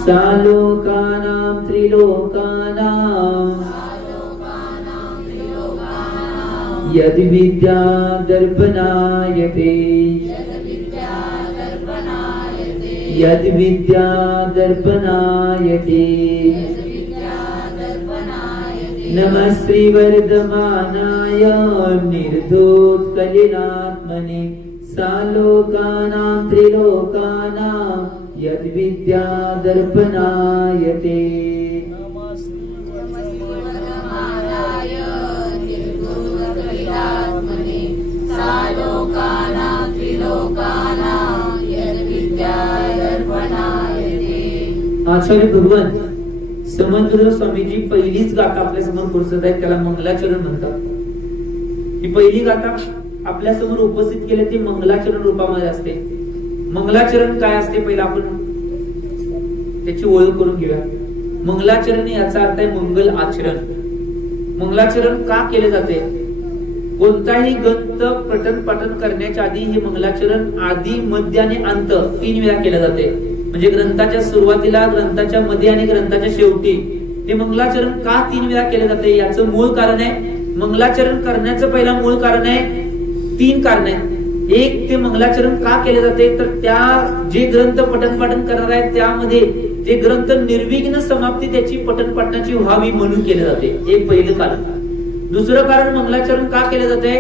सालोकानां त्रिलोकानां, यद्विद्या दर्पणायते, यद्विद्या दर्पणायते, नमः श्री वर्धमानाय निर्धोत्कलिलात्मने, सालोकानां त्रिलोकानां यद्विद्या दर्पणायते। आचार्य भगवान समंत स्वामीजी पहिलीच गाथा आपल्या समोर पुरसत आहेत, त्याला मंगलाचरण म्हणतात. ही पहिली गाथा आपल्या समोर उपस्थित केली ती मंगलाचरण रूपामध्ये असते. मंगलाचरण काय असते पहिला आपण त्याची ओळख करून घेऊया. मंगलाचरण याचा अर्थ आहे मंगल आचरण. मंगलाचरण का केले जाते? कोणताही ग्रंथ पठण पाठन करण्याच्या आधी हे मंगलाचरण आधी मध्य आणि अंत 3 वेळा केले जाते. म्हणजे ग्रंथाच्या सुरुवातीला, ग्रंथाच्या मध्ये आणि ग्रंथाच्या शेवटी हे मंगलाचरण का 3 वेळा केले जाते याचं मूळ कारण आहे. मंगलाचरण करण्याचं पहिला मूळ कारण आहे, 3 कारण आहेत. एक, ते मंगलाचरण का केले जाते तर त्या जे ग्रंथ पठण पाठन करणार आहेत त्यामध्ये ते ग्रंथ निर्विघ्न समाप्ती त्याची पठण पाठनाची व्हावी म्हणून केले जाते. एक पहिलं कारण. दुसरं कारण मंगलाचरण का केले जाते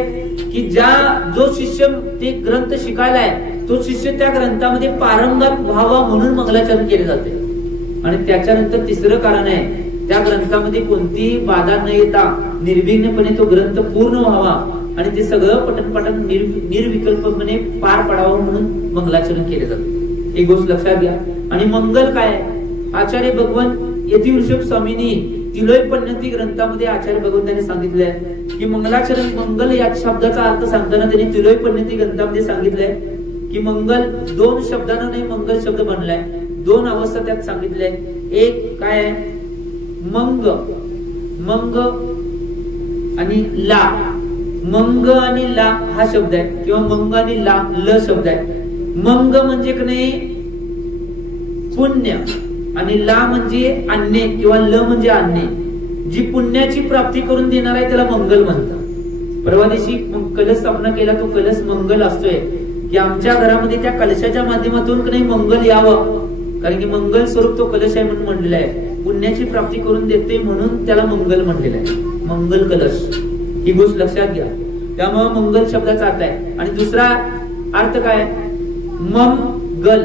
की जो शिष्य ते ग्रंथ शिकायला आहे तो शिष्य त्या ग्रंथामध्ये पारंगत व्हावा म्हणून मंगलाचरण केले जाते. आणि त्याच्यानंतर तिसरं कारण आहे, त्या ग्रंथामध्ये कोणतीही बाधा न येता निर्विघ्नपणे तो ग्रंथ पूर्ण व्हावा आणि ते सगळं पठण पाठन निर्विकल्पपणे पार पडावं म्हणून मंगलाचरण केले जाते. एक गोष्ट लक्षात घ्या. आणि मंगल काय? आचार्य भगवान यतिवृषभ स्वामींनी तिलोपन्नती ग्रंथामध्ये आचार्य भगवंतांनी सांगितलंय की मंगलाचरण, मंगल या शब्दाचा अर्थ सांगताना त्यांनी तिलोपन्नती ग्रंथामध्ये सांगितलंय की मंगल 2 शब्दांना नाही मंगल शब्द बनलाय. 2 अवस्था त्यात सांगितलंय. एक काय आहे? मंग, मंग आणि ला. मंग आणि ला हा शब्द आहे किंवा मंग आणि ला ल शब्द आहे. मंग म्हणजे की नाही पुण्य आणि ला म्हणजे अन्य किंवा ल म्हणजे अन्य. जी पुण्याची प्राप्ती करून देणार आहे त्याला मंगल म्हणतात. परवा दिवशी कलश स्थापना केला तो कलश मंगल असतोय की आमच्या घरामध्ये त्या कलशाच्या माध्यमातून नाही मंगल यावं, कारण की मंगल स्वरूप तो कलश आहे म्हणून म्हणलेला आहे. पुण्याची प्राप्ती करून देते म्हणून त्याला मंगल म्हणलेलं आहे, मंगल कलश. ही गोष्ट लक्षात घ्या. त्यामुळे मंगल शब्दाचा अर्थ आहे. आणि दुसरा अर्थ काय? मम गल.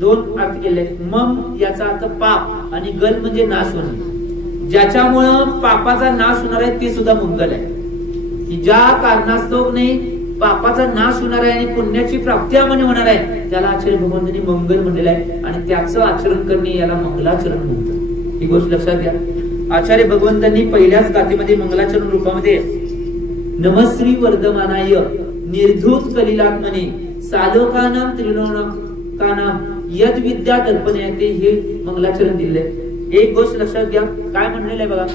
2 अर्थ केले. मम याचा अर्थ पाप आणि गल म्हणजे नाश होणे. ज्याच्यामुळं पापाचा नाश होणार आहे ते सुद्धा मंगल आहे. की ज्या कारणास्तव नाही पापाचा नाश होणार आहे आणि पुण्याची प्राप्ती आम्हाला होणार आहे त्याला आचार्य भगवंतांनी मंगल म्हणलेलं आहे आणि त्याचं आचरण करणे याला मंगलाचरण म्हणतात. ही गोष्ट लक्षात घ्या. आचार्य भगवंतांनी पहिल्याच गाथेमध्ये मंगलाचरण रूपामध्ये नमश्री वर्धमानाय निर्धूत कलिलात्मने सालोकानाम त्रिलोकानाम यद विद्या दर्पणयते हे मंगलाचरण दिले. एक गोष्ट लक्षात घ्या. काय म्हणलेलं आहे बघा,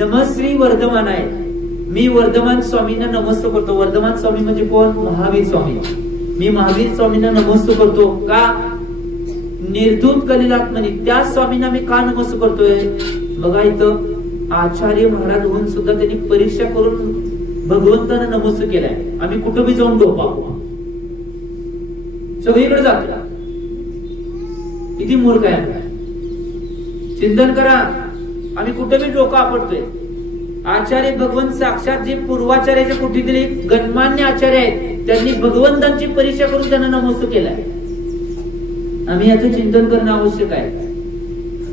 नमश्री वर्धमानाय. मी वर्धमान स्वामींना नमस्ते करतो. वर्धमान स्वामी म्हणजे कोण? महावीर स्वामी. मी महावीर स्वामींना नमस्ते करतो. का? निर्धूत कलिलात्मने. त्या स्वामींना मी का नमस्ते करतोय? बघा इथं आचार्य महाराज होऊन सुद्धा त्यांनी परीक्षा करून भगवंतांना नमस्ते केलाय. आम्ही कुठं बी जाऊन डोपा सगळीकडे जातो. किती मूर्ख आहे. चिंतन करा. आम्ही कुठे बी डोका आपटतोय. आचार्य भगवंत साक्षात जे पूर्वाचार्याच्या कुठेतरी गणमान्य आचार्य आहेत त्यांनी भगवंतांची परीक्षा करून त्यांना नमस्ते केलाय. आम्ही याचं चिंतन करणं आवश्यक आहे.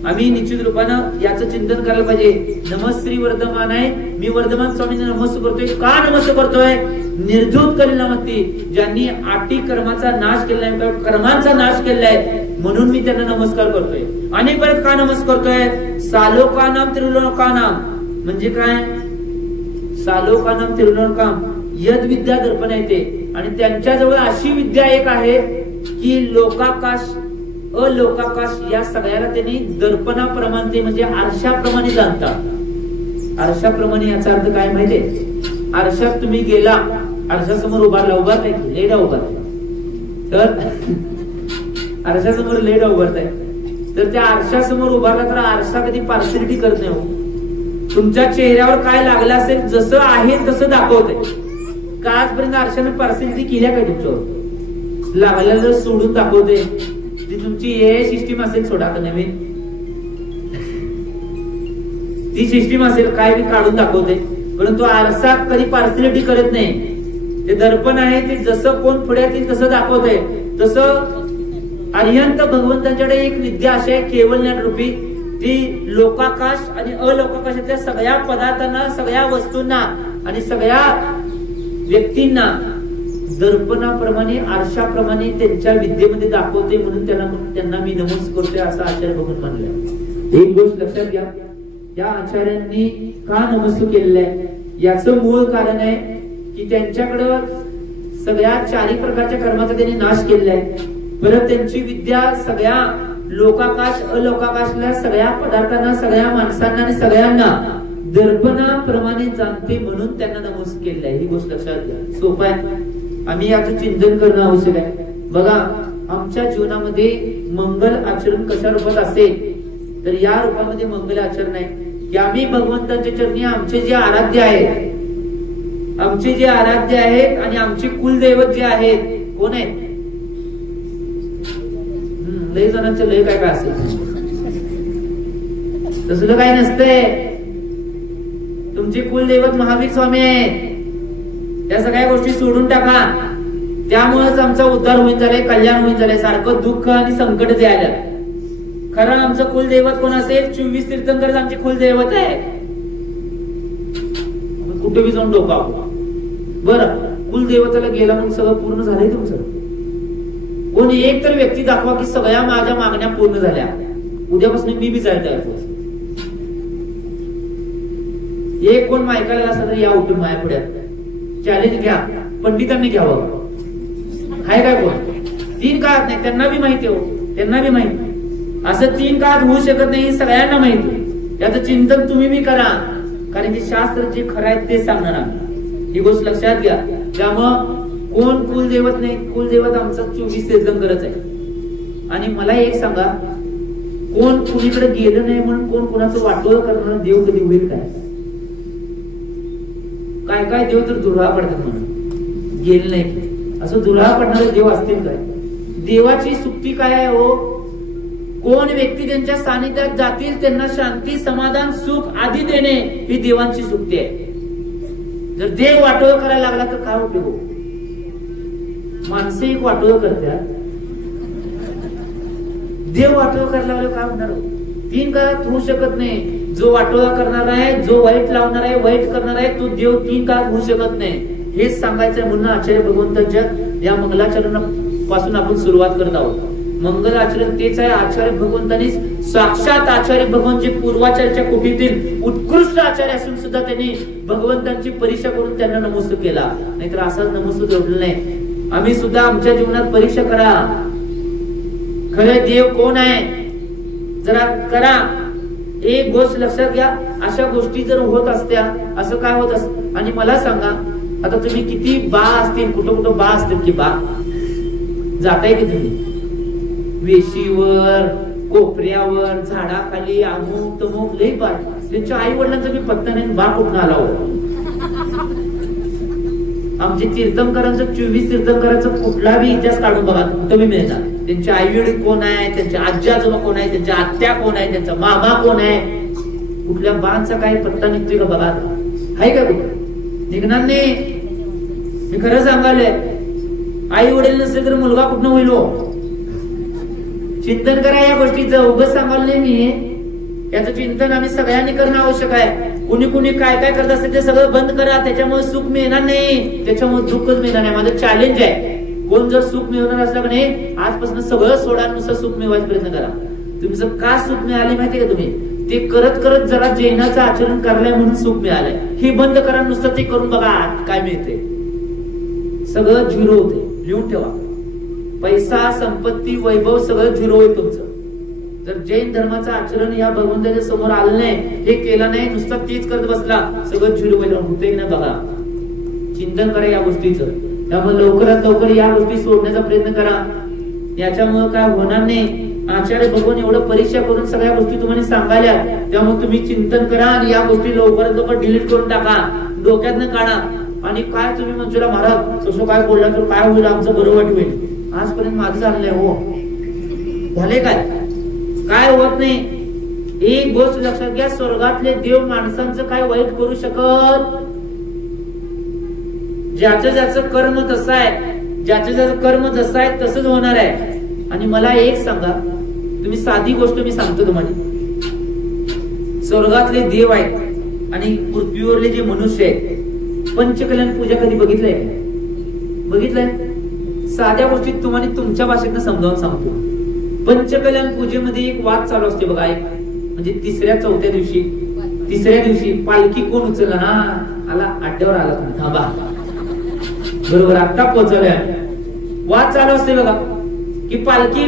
आम्ही निश्चित रूपानं याचं चिंतन करायला पाहिजे. नमश्री वर्धमान आहे. मी वर्धमान स्वामींना नमस्ते करतोय. का नमस्ते करतोय? निर्धूत कलिलामती. ज्यांनी आटी कर्माचा नाश केलाय, कर्मांचा नाश केलाय म्हणून मी त्यांना नमस्कार करतोय. आणि परत का नमस्कार करतोय? सालोकानाम त्रिलोकानाम म्हणजे काय? सालोकानाम त्रिलोकाम यद विद्या दर्पण येते. आणि त्यांच्याजवळ अशी विद्या एक आहे की लोकाकाश अलोकाकाश या सगळ्याला त्यांनी दर्पणाप्रमाणे म्हणजे आरशाप्रमाणे जाणतात. आरशाप्रमाणे याचा अर्थ काय माहितीये? आरशात तुम्ही गेला, आरशासमोर उभारताय, लेडा उभारताय, तर आरशासमोर लेडा उभारताय, तर त्या आरशासमोर उभारला तर आरशा कधी पार्सलिटी करत नाही. तुमच्या चेहऱ्यावर काय लागलं असेल जसं आहे तसं दाखवतंय. का आजपर्यंत आरशाने पार्सलिटी केल्या काय? तुमच्यावर लागलेलं सोडून दाखवते. ती तुमची ए सिस्टीम असेल, सोडा नवीन ती सिस्टीम असेल, काय बी काढून दाखवते. परंतु आरसा कधी पार्सलिटी करत नाही. ते दर्पण आहे ते जसं कोण पुढे येईल तसं दाखवतंय. तसं अरिहंत भगवंतांच्याकडे एक विद्या अशी आहे केवळ ज्ञान रूपी. ती लोकाकाश आणि अलोकाकाशातल्या सगळ्या पदार्थांना, सगळ्या वस्तूंना आणि सगळ्या व्यक्तींना दर्पणाप्रमाणे आरशाप्रमाणे त्यांच्या विद्येमध्ये दाखवते, म्हणून त्यांना मी नमस्कार करतोय असं आचार्य भगवंत म्हणले. एक गोष्ट लक्षात घ्या, त्या आचार्यांनी का नमस्कार केलेला आहे याचं मूळ कारण आहे की त्यांच्याकडं सगळ्या चारी प्रकारच्या कर्माचा त्यांनी नाश केलेला आहे. परत त्यांची विद्या सगळ्या लोकाकाश अलोकाकाशला सगळ्या पदार्थांना, सगळ्या माणसांना आणि सगळ्यांना दर्पणाप्रमाणे जाणते, म्हणून त्यांना नमस्कार केलेला आहे. ही गोष्ट लक्षात घ्या, सोपं आहे. आम्ही याचं चिंतन करणं आवश्यक आहे. बघा, आमच्या जीवनामध्ये मंगल आचरण कशा रूपात असेल तर या रूपामध्ये मंगल आचरण आहे की आम्ही भगवंतांच्या चरणी आमचे जे आराध्य आहेत, आमचे जे आराध्य आहेत आणि आमचे कुलदैवत जे आहेत कोण आहेत, लय जणांचं लय काय काय असेल, तसलं काही नसतंय. तुमचे कुलदैवत महावीर स्वामी आहेत. त्या सगळ्या गोष्टी सोडून टाका. त्यामुळेच आमचा उद्धार होईन झालाय, कल्याण होईन झालंय. सारखं दुःख आणि संकट जे आलं. खरं आमचं कुलदैवत कोण असेल, 24 तीर्थंकर आमचे कुलदैवत आहे. कुठे बी जाऊन डोकावं. बरं, कुलदैवताला गेला मग सगळं पूर्ण झालंय तुमचं. कोणी एक तर व्यक्ती दाखवा की सगळ्या माझ्या मागण्या पूर्ण झाल्या, उद्यापासून मी बी जायला तयार. एक कोण मायकाला असं तर या उठून माया पुढ्यात चॅलेंज घ्या, पंडितांनी घ्यावं. हाय काय कोण? 3 काळात नाही, त्यांना बी माहिती हो, त्यांना बी माहिती. असं 3 काळात होऊ शकत नाही, सगळ्यांना माहिती. याचं चिंतन तुम्ही बी करा, कारण की शास्त्र जे खरं आहे ते सांगणार आम्ही. ही गोष्ट लक्षात घ्या. त्यामुळं कोण कुलदैवत नाही, कुलदैवत आमचा 24 तीर्थंकरच आहे. आणि मला एक सांगा, कोण कुणीकडे गेलं नाही म्हणून कोण कुणाचं वाटोळं करणार देव कधी होईल काय? काय काय देव तर दुर्हा पडतात म्हणून गेले नाही, असं दुर्हा पडणारे देव असतील काय? देवाची सुक्ती काय आहे हो? कोण व्यक्ती त्यांच्या सानिध्यात जातील त्यांना शांती, समाधान, सुख आदी देणे ही देवांची सुक्ती आहे. जर देव वाटोळ करायला लागला तर काय उपयोग? माणसं एक वाटोळ करतात, देव वाटोळ करायला लागलं काय होणार? 3 काळात होऊ शकत नाही. जो वाटोळा करणार आहे, जो वाईट लावणार आहे, वाईट करणार आहे, तो देव 3 काळात होऊ शकत नाही. हेच सांगायचंय म्हणून आचार्य भगवंतांच्या या मंगलाचरणापासून आपण सुरुवात करत आहोत. मंगल आचरण तेच आहे. आचार्य भगवंतांनी साक्षात आचार्य भगवान जे पूर्वाचार्याच्या कुटीतील उत्कृष्ट आचार्य असून सुद्धा त्यांनी भगवंतांची परीक्षा करून त्यांना नमस्कार केला. नाहीतर असाच नमस्कार जोडला नाही. आम्ही सुद्धा आमच्या जीवनात परीक्षा करा, खरे देव कोण आहे जरा करा. एक गोष्ट लक्षात घ्या, अशा गोष्टी जर होत असत्या, असं काय होत असत? आणि मला सांगा, आता तुम्ही किती बा असतील, कुठं कुठं बा असतील की बा जाताय की तुम्ही वेशीवर, कोपऱ्यावर, झाडाखाली, अमुक तमुक लई बा. त्यांच्या आई वडिलांचा मी पत्ता नाही, बा कुठून आला हो? आमचे तीर्थंकरांचं 24 तीर्थंकरांचा कुठला बी इतिहास काढून बघा, कुठं बी मिळणार. त्यांच्या आई वडील कोण आहे, त्यांच्या आजी आजोबा कोण आहे, त्यांच्या आत्या कोण आहे, त्यांचा मामा कोण आहे, कुठल्या बांचा काय पत्ता निघतोय का बघा. आहे का कुठं? निघणार नाही. मी खरं सांगायला, आई वडील नसेल तर मुलगा कुठनं होईल हो? चिंतन करा या गोष्टीचं. उगाच सांगायला नाही मी, याचं चिंतन आम्ही सगळ्यांनी करणं आवश्यक आहे. कुणी कुणी काय काय करत असेल ते सगळं बंद करा, त्याच्यामुळे सुख मिळणार नाही, त्याच्यामुळे दुःखच मिळणार नाही. माझं चॅलेंज आहे. कोण जर सुख मिळवणार असलं का नाही, आजपासून सगळं सोडा, नुसतं सुख मिळवायचा प्रयत्न करा. तुमचं का सुख मिळाले माहितीये का? तुम्ही ते करत करत जरा जैनाचं आचरण करलंय म्हणून सुख मिळालंय. हे बंद करा, नुसतं ते करून बघा काय मिळते. सगळं झिरो होते. लिहून ठेवा. पैसा, संपत्ती, वैभव सगळं झिरो होईल तुमचं. जर जैन धर्माचं आचरण या भगवंताच्या समोर आलं नाही, हे केलं नाही, नुसतं तेच करत बसला, सगळं झिरो होईल. होते की नाही बघा. चिंतन करा या गोष्टीचं. त्यामुळे लवकरात लवकर या गोष्टी सोडण्याचा प्रयत्न करा. याच्यामुळे काय होणार नाही. आचार्य भगवान एवढं परीक्षा करून सगळ्या गोष्टी तुम्हाला सांगायला, त्यामुळे तुम्ही चिंतन करा आणि या गोष्टी लवकरात लवकर डिलीट करून टाका, डोक्यातनं काढा. आणि काय तुम्ही म्हणतो महाराज तसं काय बोलला तर काय होईल, आमचं बरं वाईट होईल. आजपर्यंत माझं झालंय हो, झाले काय होत नाही. एक गोष्ट लक्षात घ्या, स्वर्गातले देव माणसांचं काय वाईट करू शकत? ज्याचं ज्याचं कर्म तसं आहे, ज्याचं ज्याचं कर्म जसं आहे तसंच होणार आहे. आणि मला एक सांगा, तुम्ही साधी गोष्ट मी सांगतो तुम्हाला. स्वर्गातले देव आहेत आणि पृथ्वीवरले जे मनुष्य आहेत, पंचकल्याण पूजा कधी बघितलंय? बघितलंय? साध्या गोष्टीत तुम्हाला तुमच्या भाषेतनं समजावून सांगतो. पंचकल्याण पूजेमध्ये एक वाद चालू असते बघा. एक म्हणजे तिसऱ्या दिवशी पालखी कोण उचलला ना, आला अड्ड्यावर आला तुम्ही, थांबा बरोबर आता पोहोचलाय. वाद चालू असते बघा की पालखी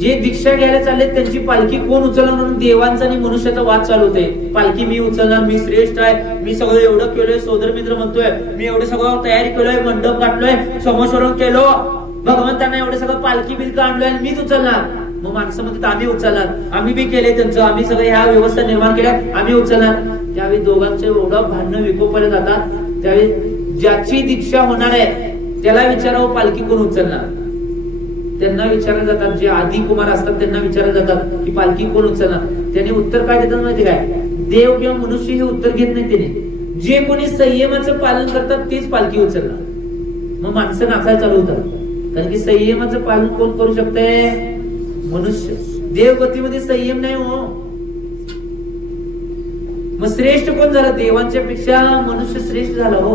जे दीक्षा घ्यायला चालले त्यांची पालखी कोण उचलणार म्हणून देवांचा आणि मनुष्याचा वाद चालू होते. पालखी मी उचलणार, मी श्रेष्ठ आहे, मी सगळं एवढं केलोय, सोदर मित्र म्हणतोय, मी एवढं सगळं तयारी केलोय, मंडप गाठलोय, समोर केलो, भगवंतांना एवढं सगळं पालखी बिलक आणलोय आणि मीच उचलणार. मग माणसं म्हणतात आम्ही उचलणार, आम्ही बी केले त्यांचं, आम्ही सगळं ह्या व्यवस्था निर्माण केल्या, आम्ही उचलणार. त्यावेळी दोघांचे एवढं भांडणं विकोपाला जातात. त्यावेळी ज्याची दीक्षा होणार आहे त्याला विचारावं पालखी कोण उचलणार. त्यांना विचारले जातात, जे आदी कुमार असतात त्यांना विचारले जातात की पालखी कोण उचलणार. त्यांनी उत्तर काय देतात माहिती काय? देव किंवा मनुष्य हे उत्तर घेत नाही. त्याने जे कोणी संयमाचं पालन करतात तेच पालखी उचलणार. मग माणसं नाचायला चालू होतात, कारण की संयमाचं पालन कोण करू शकतंय? मनुष्य. देवगतीमध्ये संयम नाही हो. मग श्रेष्ठ कोण झालं? देवांच्या पेक्षा मनुष्य श्रेष्ठ झाला हो.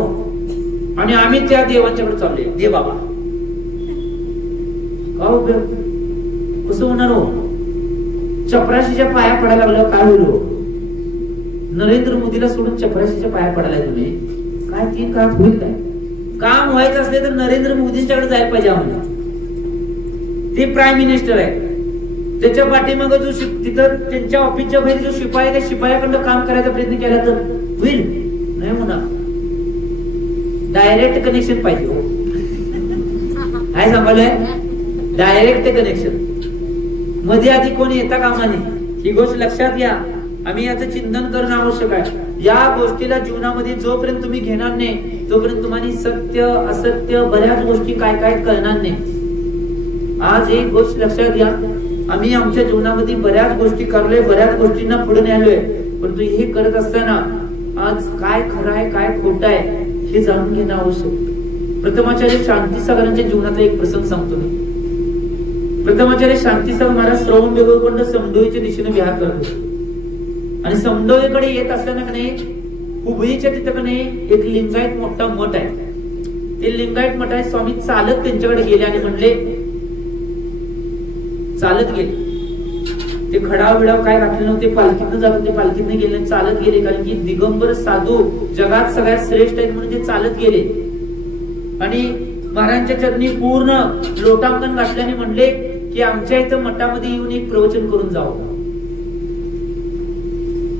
आणि आम्ही त्या देवांच्याकडे चाललोय. दे बाबा, का उपयोग? कसं होणार हो? चपराशीच्या पाया पडायला लागल्यावर काय होईल हो? नरेंद्र मोदीला सोडून चपराशीच्या पाया पडायला तुम्ही काय? 3 काळात होईल काय? काम व्हायचं असले तर नरेंद्र मोदींच्याकडे जायला पाहिजे आम्हाला. ते प्राईम मिनिस्टर आहे. त्याच्या पाठीमाग जो तिथं त्यांच्या ऑफिसच्या बाहेर जो शिपाई, त्या शिपायाकडनं काम करायचा प्रयत्न केला तर होईल? नाही म्हणा. डायरेक्ट कनेक्शन पाहिजे हो. काय सांभाळलंय? Direct connection. मध्ये आधी कोणी येता कामा नये, ही गोष्ट लक्षात घ्या. आम्ही याचं चिंतन करणं आवश्यक आहे. या गोष्टीला जीवनामध्ये जोपर्यंत तुम्ही घेणार नाही तोपर्यंत तुम्हाला सत्य असत्य बऱ्याच गोष्टी काय काय कळणार नाही. आज एक गोष्ट लक्षात घ्या, आम्ही आमच्या जीवनामध्ये बऱ्याच गोष्टी करलोय, बऱ्याच गोष्टींना पुढे न्यालोय, परंतु हे करत असताना आज काय खरं आहे काय खोटं आहे हे जाणून घेणं आवश्यक. प्रथमाचार्य शांतीसागरांच्या जीवनातला एक प्रसंग सांगतो मी. प्रथमाचार्य शांतीसागर महाराज श्रवण बेगोरकडून समडोईच्या दिशेने विहार करत होते. आणि समडोईकडे येत असताना कने हुबळीच्या तिथं कने एक लिंगायत मोठा मठ आहे. ते लिंगायत मठाचे स्वामी चालत त्यांच्याकडे गेले आणि म्हणले, चालत गेले. ते खडाव बिडाव काय घातले नव्हते, पालखीतनं जात होते, पालखीतनं गेले, चालत गेले. कारण की दिगंबर साधू जगात सगळ्यात श्रेष्ठ आहेत म्हणून ते चालत गेले. आणि महाराजांच्या चरणी पूर्ण लोटांगण घातल्याने म्हणले की आमच्या इथं मठामध्ये येऊन एक प्रवचन करून जावं.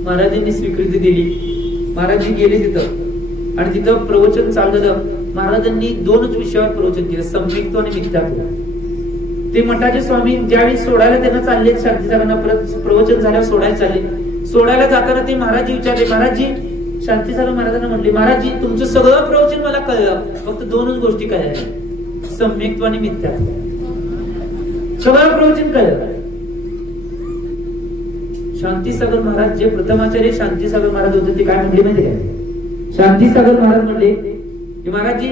महाराजांनी स्वीकृती दिली. महाराज गेले तिथं आणि तिथं प्रवचन चालू झालं. महाराजांनी 2च विषयावर प्रवचन केलं, सम्यक्त्व आणि मिथ्यात्व. ते मठाचे स्वामी ज्यावेळी सोडायला त्यांना चालले, शांतीसागरांना परत प्रवचन झाल्यावर सोडायला चालले. सोडायला जाताना ते महाराज विचारले, महाराजजी, शांतीसागर महाराजांना म्हटले, महाराजजी तुमचं सगळं प्रवचन मला कळलं, फक्त 2च गोष्टी कळल्या, सम्यक्त्व आणि मिथ्यात्व. सगळं प्रवचन कळलं. शांतीसागर महाराज, जे प्रथमाचार्य शांतीसागर महाराज होते, ते काय म्हणले माहिती काय? शांतीसागर महाराज म्हणले की महाराजजी,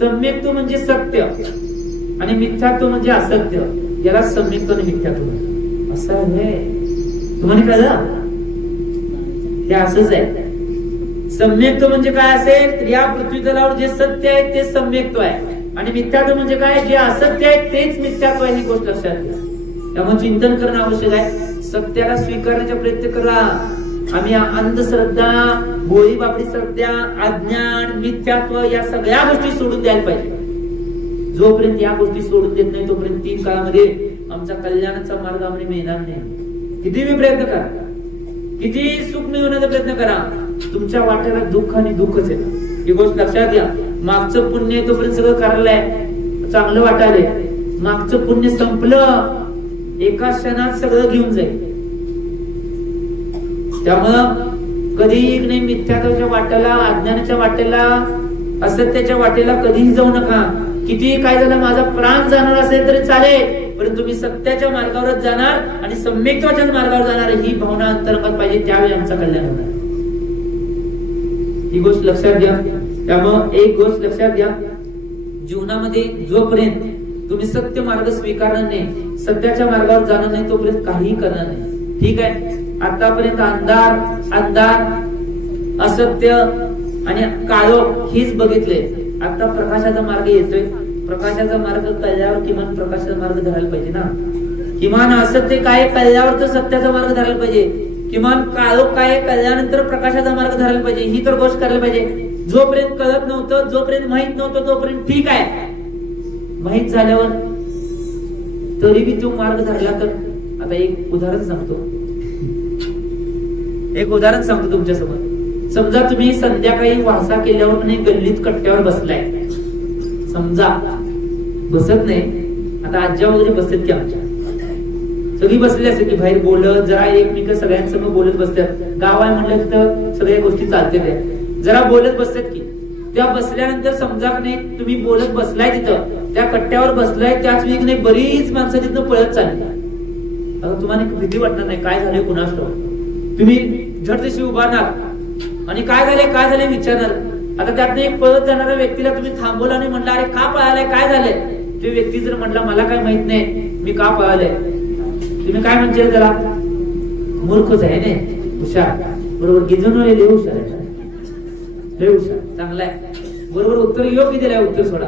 सम्यक्त्व म्हणजे सत्य आणि मिथ्यात्व म्हणजे असत्य, याला सम्यक्त्व आणि मिथ्यात्व असं आहे. तुम्हाला कळलं? ते असंच आहे. सम्यक्त्व म्हणजे काय असेल, या पृथ्वी तलावर जे सत्य आहे ते सम्यक्त्व आहे, आणि मिथ्यात्व म्हणजे काय, जे असत्य आहे तेच मिथ्यात्व आहे. ही गोष्ट लक्षात घ्या. त्यामुळे चिंतन करणं आवश्यक आहे. सत्याला स्वीकारण्याचा प्रयत्न करा. आम्ही अंधश्रद्धा, भोळी बाबडी श्रद्धा, अज्ञान, मिथ्यात्व या सगळ्या गोष्टी सोडून द्यायला पाहिजे. जोपर्यंत या गोष्टी सोडून देत नाही तोपर्यंत 3 काळामध्ये आमचा कल्याणाचा मार्ग आम्हाला मिळणार नाही. किती प्रयत्न करा, किती सुख मिळवण्याचा प्रयत्न करा, तुमच्या वाट्याला दुःख आणि दुःखच आहे. ही गोष्ट लक्षात घ्या. मागचं पुण्य तोपर्यंत सगळं करायलाय, चांगलं वाटायलंय. मागचं पुण्य संपलं, एका क्षणात सगळं घेऊन जाईल. त्यामुळं कधीही नाही मिथ्यात्वाच्या वाट्याला, अज्ञानाच्या वाट्याला, असत्याच्या वाट्याला कधीही जाऊ नका. किती काय झालं, माझा प्राण जाणार असेल तरी चालेल, परंतु मी सत्याच्या मार्गावरच जाणार आणि सम्यक्त्वाच्या मार्गावर जाणार, ही भावना अंतर्गत पाहिजे. त्यावेळी आमचा कल्याण होणार. ही गोष्ट लक्षात घ्या. त्यामुळं एक गोष्ट लक्षात घ्या, जीवनामध्ये जोपर्यंत तुम्ही सत्य मार्ग स्वीकारणार नाही, सत्याच्या मार्गावर जाणार नाही, तोपर्यंत काहीही करणार नाही. ठीक आहे. आतापर्यंत अंधार, असत्य आणि काळोख हेच बघितले. आता प्रकाशाचा मार्ग येतोय, प्रकाशाचा मार्ग कळल्यावर किमान प्रकाशाचा मार्ग धरायला पाहिजे ना. किमान असत्य काय कळल्यावर तर सत्याचा मार्ग धरायला पाहिजे, किमान काळोख काय कळल्यानंतर प्रकाशाचा मार्ग धरायला पाहिजे. ही तर गोष्ट करायला पाहिजे. जोपर्यंत कळत नव्हतं, जोपर्यंत माहित नव्हतं तोपर्यंत ठीक आहे. माहित झाल्यावर तरी बी तो मार्ग धरला तर. आता एक उदाहरण सांगतो, तुमच्या समोर. समजा तुम्ही संध्याकाळी वासा केल्यावर नाही गल्लीत कट्ट्यावर बसलाय. समजा बसत नाही, आता आज्या वगैरे बसतात की आमच्या सगळी बसलेली असते की बाहेर बोलत जरा एकमेक सगळ्यांसमोर बोलत बसतात. गाव आहे म्हटलं तर सगळ्या गोष्टी चालतात, जरा बोलत बसतात की. त्या बसल्यानंतर समजा नाही तुम्ही बोलत बसलाय तिथं त्या कट्ट्यावर बसलाय, त्याच वेळी नाही बरीच माणसं तिथं पळत चालली. आता तुम्हाला भीती वाटणार नाही, काय झालंय कुणास ठाऊक. तुम्ही झटदिशी उभारणार आणि काय झाले विचारणार. आता त्यातनं एक पळत जाणाऱ्या व्यक्तीला तुम्ही थांबवलं आणि म्हटलं अरे का पळालाय, काय झालंय. ते व्यक्ती जर म्हटला मला काय माहित नाही मी का पळालंय, तुम्ही काय म्हणते त्याला, मूर्खच आहे ना, हुशार. बरोबर, गिजून लय हुशार आहे, लय हुशार, चांगला आहे. बरोबर उत्तर योग्य दिलंय. उत्तर सोडा,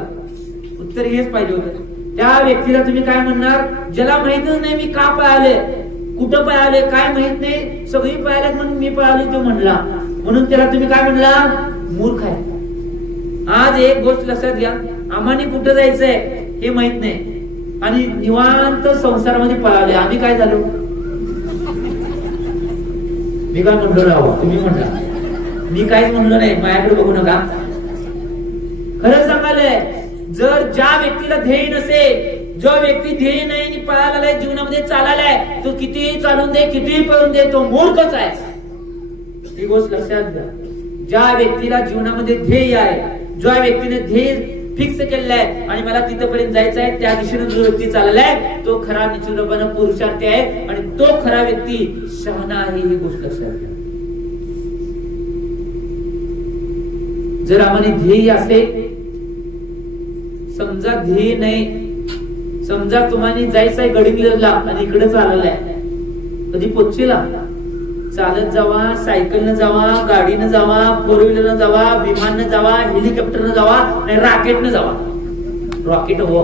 उत्तर हेच पाहिजे होतं. त्या व्यक्तीला तुम्ही काय म्हणणार, ज्याला माहितच नाही मी का पळाले, कुठं पळाले, काय माहित नाही, सगळी पळाले म्हणून मी पळाले तो म्हणला, म्हणून त्याला तुम्ही काय म्हणला, मूर्ख आहे. आज एक गोष्ट लक्षात घ्या, आम्हाला कुठं जायचंय हे माहित नाही आणि निवांत संसारामध्ये पळाले. आम्ही काय झालो, मी काय म्हणलो राहू, तुम्ही म्हणला, मी काहीच म्हणलो नाही. माझ्याकडे बघू नका. खरं सांगायलंय, जर ज्या व्यक्तीला ध्येय नसेल, जो व्यक्ती ध्येय नाही पळायला जीवनामध्ये चालायलाय, तो कितीही चालून दे, कितीही पळून दे, तो मूर्खच आहे. ही गोष्ट लक्षात घ्या. ज्या व्यक्तीला जीवनामध्ये ध्येय आहे, ज्या व्यक्तीने ध्येय फिक्स केलेलं आहे आणि मला तिथपर्यंत जायचं आहे, त्या दिशेने जो व्यक्ती चाललाय तो खरा निश्चितपणे पुरुषार्थी आहे आणि तो खरा व्यक्ती शहाणा आहे. ही गोष्ट लक्षात घ्या. जर आम्हाला ध्येय असेल, समजा ध्येय नाही, समजा तुम्हाला जायचंय गडिंग्लजला आणि इकडे चाललाय, कधी पोहोचेला, चालत जावा, सायकलनं जावा, गाडीनं जावा, फोर व्हीलरनं जावा, विमाननं जावा, हेलिकॉप्टरनं जावा, नाही रॉकेटनं जावा. रॉकेट हो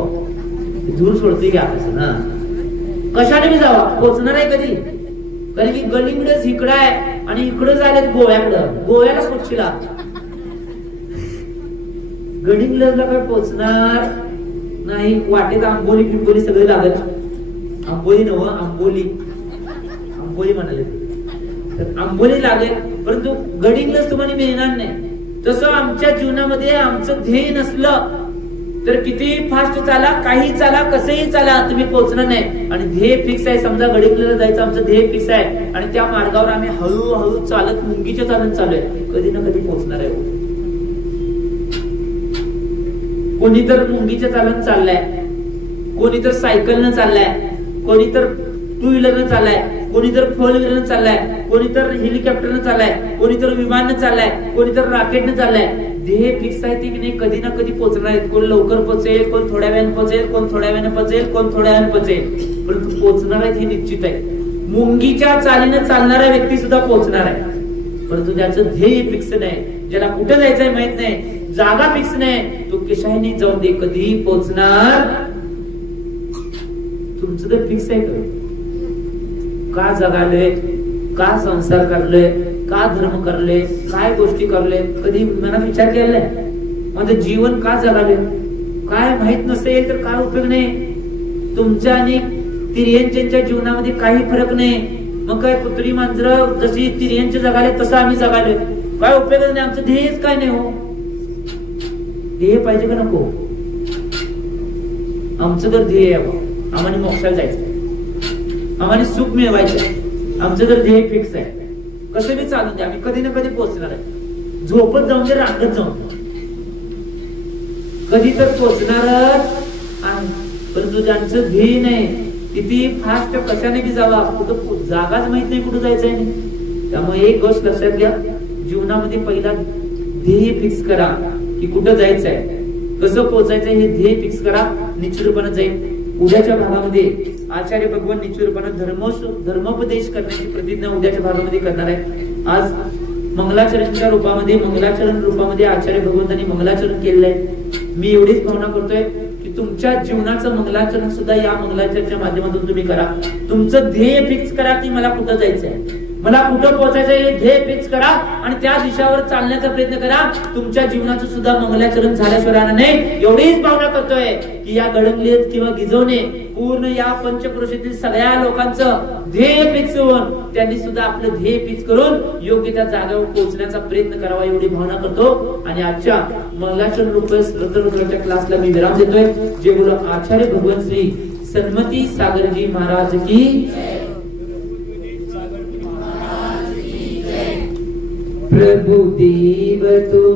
दूर सोडते घ्या ना, कशाने बी जावा, पोहोचणार आहे कधी. कारण की गडिंग्लज इकडं आहे आणि इकडं झाले गोव्याकडं, गोव्याला पोहोचला. गडिंग्लजला काय पोहोचणार नाही, वाटेत आंबोली पिंबोली सगळे लागल. आंबोली नव, आंबोली म्हणाले तर आंबोली लागेल, परंतु गडिंग्लज तुम्हाला मिळणार नाही. तसं आमच्या जीवनामध्ये आमचं ध्येय नसलं तर किती फास्ट चाला, काही चाला, कसंही चाला, तुम्ही पोहोचणार नाही. आणि ध्येय फिक्स आहे, समजा गडिंग्लजला जायचं आमचं ध्येय फिक्स आहे आणि त्या मार्गावर आम्ही हळूहळू चालत मुंगीच्या चालत चालू आहे, कधी ना कधी पोहोचणार आहे. कोणी तर मुंगीच्या चालत चाललाय, कोणी तर सायकलनं चाललाय, कोणी तर टू व्हीलरनं चाललाय, कोणी तर फोर व्हीलरनं चाललाय, कोणी तर हेलिकॉप्टरनं चाललाय, कोणी तर विमाननं चाललाय, कोणी तर रॉकेटनं चाललाय. ध्येय फिक्स आहे की नाही, कधी ना कधी पोहोचणार आहेत. कोण लवकर पोहोचेल, कोण थोड्या वेळाने पोहोचेल, कोण थोड्या वेळाने पोहोचेल, कोण थोड्या वेळाने पोहोचेल, परंतु पोहोचणार आहेत हे निश्चित आहे. मुंगीच्या चालीनं चालणारा व्यक्ती सुद्धा पोहोचणार आहे, परंतु ज्याचं ध्येय फिक्स नाही, ज्याला कुठे जायचंय माहित नाही, जागा फिक्स नाही, तो कशाही जाऊन दे कधीही पोहोचणार. तुमचं तर फिक्स आहे का जगालोय, का संसार करलोय, का धर्म करले, काय गोष्टी करले, कधी मनात विचार केलाय, माझं जीवन का जगाले. काय माहित नसेल तर काय उपयोग नाही. तुमच्या आणि तिर्यंच्या जीवनामध्ये काही फरक नाही. मग काय कुत्री मांजर जशी तिर्यंचे जगाले तसं आम्ही जगाले, काय उपयोग नाही. आमचं ध्येयच काय नाही हो. ध्येय पाहिजे का नको, आमचं तर ध्येय आहे, आम्हाला मोक्षाला जायचं, आम्हाला सुख मिळवायचं, आमचं तर ध्येय फिक्स आहे. कसं बी चालून द्या, आम्ही कधी ना कधी पोहोचणार आहे. झोपत जाऊन दे, रांगत जाऊन कधी तर पोहोचणारच आहे. परंतु ज्यांचं ध्येय नाही, किती फास्ट कशाने बी जावा, कुठं जागाच माहित नाही कुठं जायचंय नाही. त्यामुळे एक गोष्ट लक्षात घ्या, जीवनामध्ये पहिला ध्येय फिक्स करा की कुठं जायचंय, कसं पोहोचायचंय, हे ध्येय फिक्स करा. निश्चितपणे जाईल. उद्याच्या भागामध्ये आचार्य भगवान निश्चितपणे धर्मोपदेश करण्याची प्रतिज्ञा उद्याच्या भागामध्ये करणार आहे. आज मंगलाचरणच्या रूपामध्ये आचार्य भगवंतांनी मंगलाचरण केलेलं आहे. मी एवढीच भावना करतोय की तुमच्या जीवनाचं मंगलाचरण सुद्धा या मंगलाचरणच्या माध्यमातून तुम्ही करा. तुमचं ध्येय फिक्स करा की मला कुठं जायचंय, मला कुठं पोहोचायचंय हे ध्येय फिक्स करा आणि त्या दिशेवर चालण्याचा प्रयत्न करा. तुमच्या जीवनाचं सुद्धा मंगलाचरण झाल्याशिवाय राहणार नाही. एवढीच भावना करतोय की या गडंगलीत किंवा गिजवणे पूर्ण या पंचक्रोशीतील सगळ्या लोकांचं ध्येय फिक्स होऊन त्यांनी सुद्धा आपलं ध्येय फिक्स करून योग्य त्या जागेवर पोहोचण्याचा प्रयत्न करावा एवढी भावना करतो. आणि आजच्या मंगलाचरण रूप रत्नरुद्राच्या क्लासला मी विराम देतोय. जे बोलो आचार्य भगवान श्री सन्मती सागरजी महाराज की प्रभु देव तो